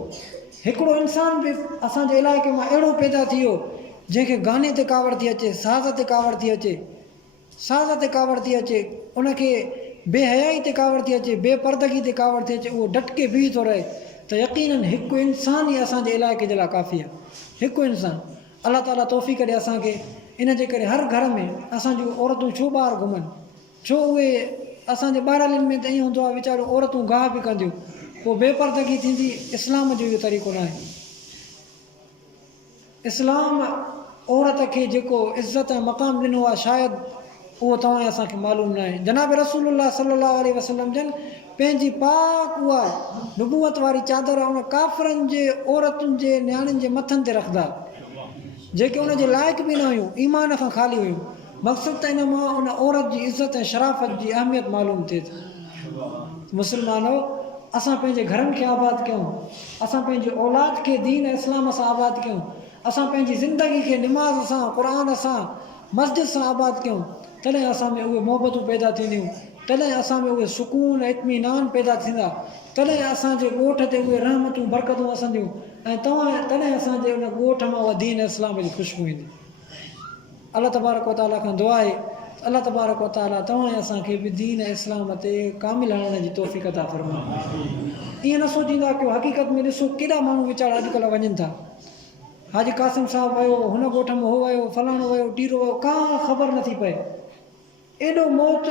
हिकिड़ो इंसानु बि असांजे इलाइक़े मां अहिड़ो पैदा थी वियो जंहिंखे गाने ते कावड़ थी अचे, साज़ ते कावड़ थी अचे, उनखे बेहयाई ते कावड़ थी अचे, बेपर्दगी ते कावड़ थी अचे, उहो डटके बीह थो रहे, त यकीनन हिकु इंसानु ई असांजे इलाइक़े जे लाइ काफ़ी आहे। हिकु इंसानु। अलाह ताला तौफ़ीक़ ॾिए असांखे। इन जे करे हर घर में असांजूं औरतूं छो ॿाहिरि घुमनि, छो उहे असांजे ॿारनि में त ईअं हूंदो आहे वीचारियूं औरतूं गाह बि कंदियूं, पोइ बेपर्दगी थींदी। इस्लाम जो इहो तरीक़ो न आहे। इस्लाम औरत खे जेको इज़त ऐं मक़ाम ॾिनो आहे, शायदि उहो तव्हां असांखे मालूम न आहे। जनाब रसूलुल्लाह सल्लल्लाहु अलैहि वसल्लम जन पंहिंजी पाक उहा नुबूवत वारी चादर उन काफ़िरनि जे औरतुनि जे नियाणियुनि जे मथनि ते रखंदा, जेके उन जे लाइक़ु बि न हुयूं, ईमान खां ख़ाली हुयूं। मक़सदु त इन मां उन औरत जी इज़त ऐं शराफ़त जी अहमियत मालूम थिए थी। मुस्लमानो, असां पंहिंजे घरनि खे आबाद कयूं, असां पंहिंजे औलाद खे दीन ऐं इस्लाम सां आबाद कयूं, असां पंहिंजी ज़िंदगी खे निमाज़ सां, क़ुर सां, मस्जिद सां आबाद कयूं, तॾहिं असां में उहे मोहबतूं पैदा थींदियूं, तॾहिं असां में उहे सुकून इत्मीनान पैदा थींदा, तॾहिं असांजे ॻोठ ते उहे रहमतूं बरकतूं वसंदियूं ऐं तॾहिं असांजे उन ॻोठ मां उहा दीन इस्लाम जी ख़ुशबू ईंदी। अलाह तबारक व ताला खां दुआ आहे अलाह तबारक व ताला तव्हां असांखे बि दीन इस्लाम ते कामिल हलण जी तौफ़ीक़ अता फ़रमाए। ईअं न सोचींदा की हक़ीक़त में ॾिसो केॾा माण्हू वीचारा अॼुकल्ह वञनि था, हाजी कासिम साहिबु वियो, हुन ॻोठ में हो वियो, फलाणो वियो, टीरो वियो, का ख़बर नथी पए। एॾो मौत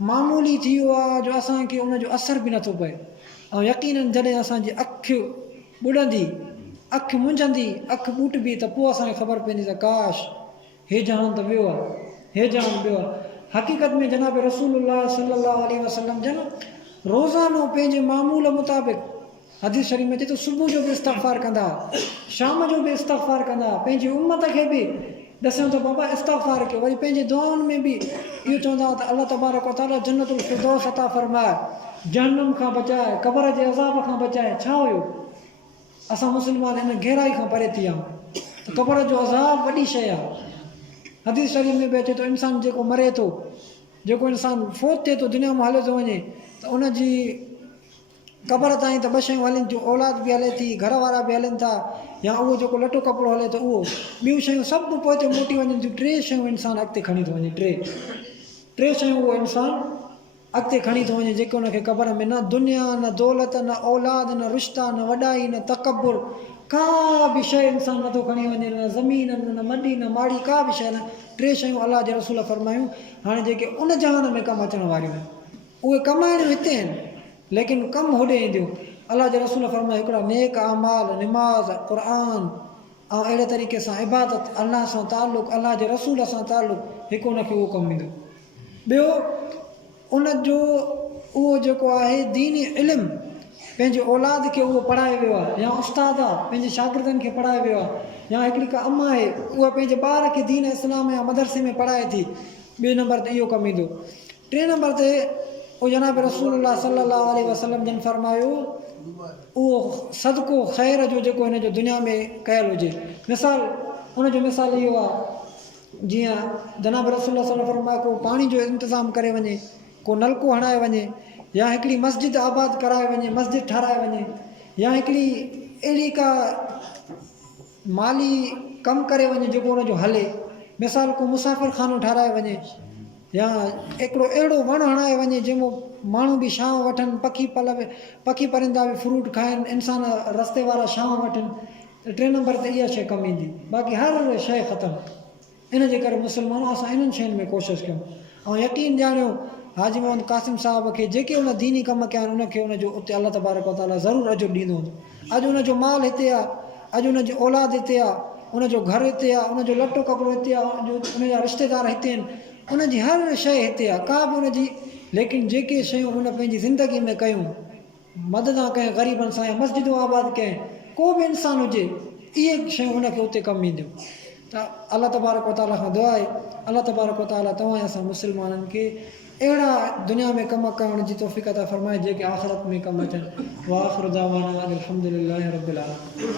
मामूली थी वियो आहे जो असांखे उनजो असरु बि नथो पए। ऐं यकीननि जॾहिं असांजी अखि ॿुॾंदी, अखि मुंझंदी, अखि ॿूटबी त पोइ असांखे ख़बर पवंदी त काश हे जहान त वियो आहे, हे जहान वियो आहे। हक़ीक़त में जनाब रसूलुल्लाह सल्लल्लाहु अलैहि वसल्लम जन रोज़ानो पंहिंजे मामूल मुताबिक़ हदीस शरीफ़ में अचे तो सुबुह जो बि इस्तग़फ़ार कंदा, शाम जो बि इस्तग़फ़ार कंदा, पंहिंजी उम्मत खे बि ॾसऊं त बाबा इस्तग़फ़ार कयो। वरी पंहिंजे दुआउनि में बि इहो चवंदा त अल्लाह तबारक व तआला जन्नतुल फिरदौस अता फ़रमाए, जहन्नम खां बचाए, क़बर जे अज़ाब खां बचाए। छा हुयो असां मुस्लमान हिन गहराई खां परे थी विया त क़बर जो अज़ाब वॾी शइ आहे। हदीस शरीफ़ में बि अचे थो इंसानु जेको मरे थो, जेको इंसानु फोत थिए थो, दुनिया मां हलियो थो वञे त उनजी क़बर ताईं त ॿ शयूं हलनि थियूं, औलाद बि हले थी, घर वारा बि हलनि था, या उहो जेको लटो कपिड़ो हले थो उहो, ॿियूं शयूं सभु पोइ ते मोटी वञनि थियूं। टे शयूं इंसानु अॻिते खणी थो वञे, टे शयूं उहो इंसानु अॻिते खणी थो वञे जेके हुनखे क़बर में न दुनिया, न दौलत, न औलाद, न रिश्ता, न वॾाई, न तकबुर, का बि शइ इंसानु नथो खणी वञे, न ज़मीन, न मडी, न माड़ी, का बि शइ न। टे शयूं अलाह जे रसूल फरमायूं हाणे जेके उन जहान में कमु अचण वारियूं आहिनि, उहे कमाइणियूं हिते आहिनि लेकिन कमु होॾे ईंदियूं। अलाह जे रसूल फरमाए हिकिड़ा नेक अमाल, निमाज़, क़ुरान ऐं अहिड़े तरीक़े सां इबादत, अलाह सां ताल्लुक़, अलाह जे रसूल सां ताल्लुक़, हिकु उनखे उहो कमु ईंदो। ॿियो उनजो उहो जेको आहे दीनी इल्मु पंहिंजे औलाद खे उहो पढ़ाए वियो आहे, या उस्ताद आहे पंहिंजे शागिर्दनि खे पढ़ाए वियो आहे, या हिकिड़ी का अम्मा आहे उहा पंहिंजे ॿार खे दीन इस्लाम या मदरसे में पढ़ाए थी। ॿिए नंबर ते इहो कमु ईंदो। टे नंबर ते उहो जनाब रसूलुल्लाह सल्लल्लाहु अलैहि वसल्लम जन फरमायो उहो सदको ख़ैर जो जेको हिन जो दुनिया में कयल हुजे। मिसाल उनजो मिसाल इहो आहे जीअं जनाब रसूलुल्लाह सल्लल्लाहु अलैहि वसल्लम फरमायो को पाणी जो इंतिज़ाम करे वञे, को नलको हणाए वञे, या हिकिड़ी मस्जिद आबाद कराए वञे, मस्जिद ठाराए वञे, या हिकिड़ी अहिड़ी का माली कमु करे वञे जेको हुनजो हले। मिसाल को मुसाफ़िर खानो ठाराए वञे, या हिकिड़ो अहिड़ो वणु हणाए वञे जंहिंमें माण्हू बि छांव वठनि, पखी परिंदा बि फ्रूट खाइनि, इंसान रस्ते वारा छांव वठनि। त टे नंबर ते इहा शइ कमु ईंदी, बाक़ी हर शइ ख़तमु। इन जे करे मुस्लमानों असां इन्हनि शयुनि में कोशिशि कयूं ऐं यकीन ॼाणियो हाजी मोहम्मद कासिम साहिब खे जेके उन दीनी कम कया आहिनि उनखे उनजो उते अल्लाह तबारक व तआला ज़रूरु अजर ॾींदो। अॼु उनजो माल हिते आहे, अॼु उनजी औलाद हिते आहे, उनजो घर हिते आहे, उनजो लटो कपिड़ो हिते आहे, उनजा रिश्तेदार हिते आहिनि, उनजी हर शइ हिते आहे, का बि उनजी। लेकिन जेके शयूं उन पंहिंजी ज़िंदगी में कयूं, मददां कयूं ग़रीबनि सां, या मस्जिदूं आबाद कयूं, को बि इंसानु हुजे, इहे शयूं उनखे उते कमु ईंदियूं। त अल्लाह तबारक व तआला खां दुआ आहे अल्लाह तबारक व तआला तव्हां असां मुस्लमाननि खे अहिड़ा दुनिया में कम करण जी तौफ़ीक़ अता फ़रमाए जेके आख़िरत में कमु अचनि। व आख़िरु दावाना अनिल हम्दुलिल्लाहि रब्बिल आलमीन।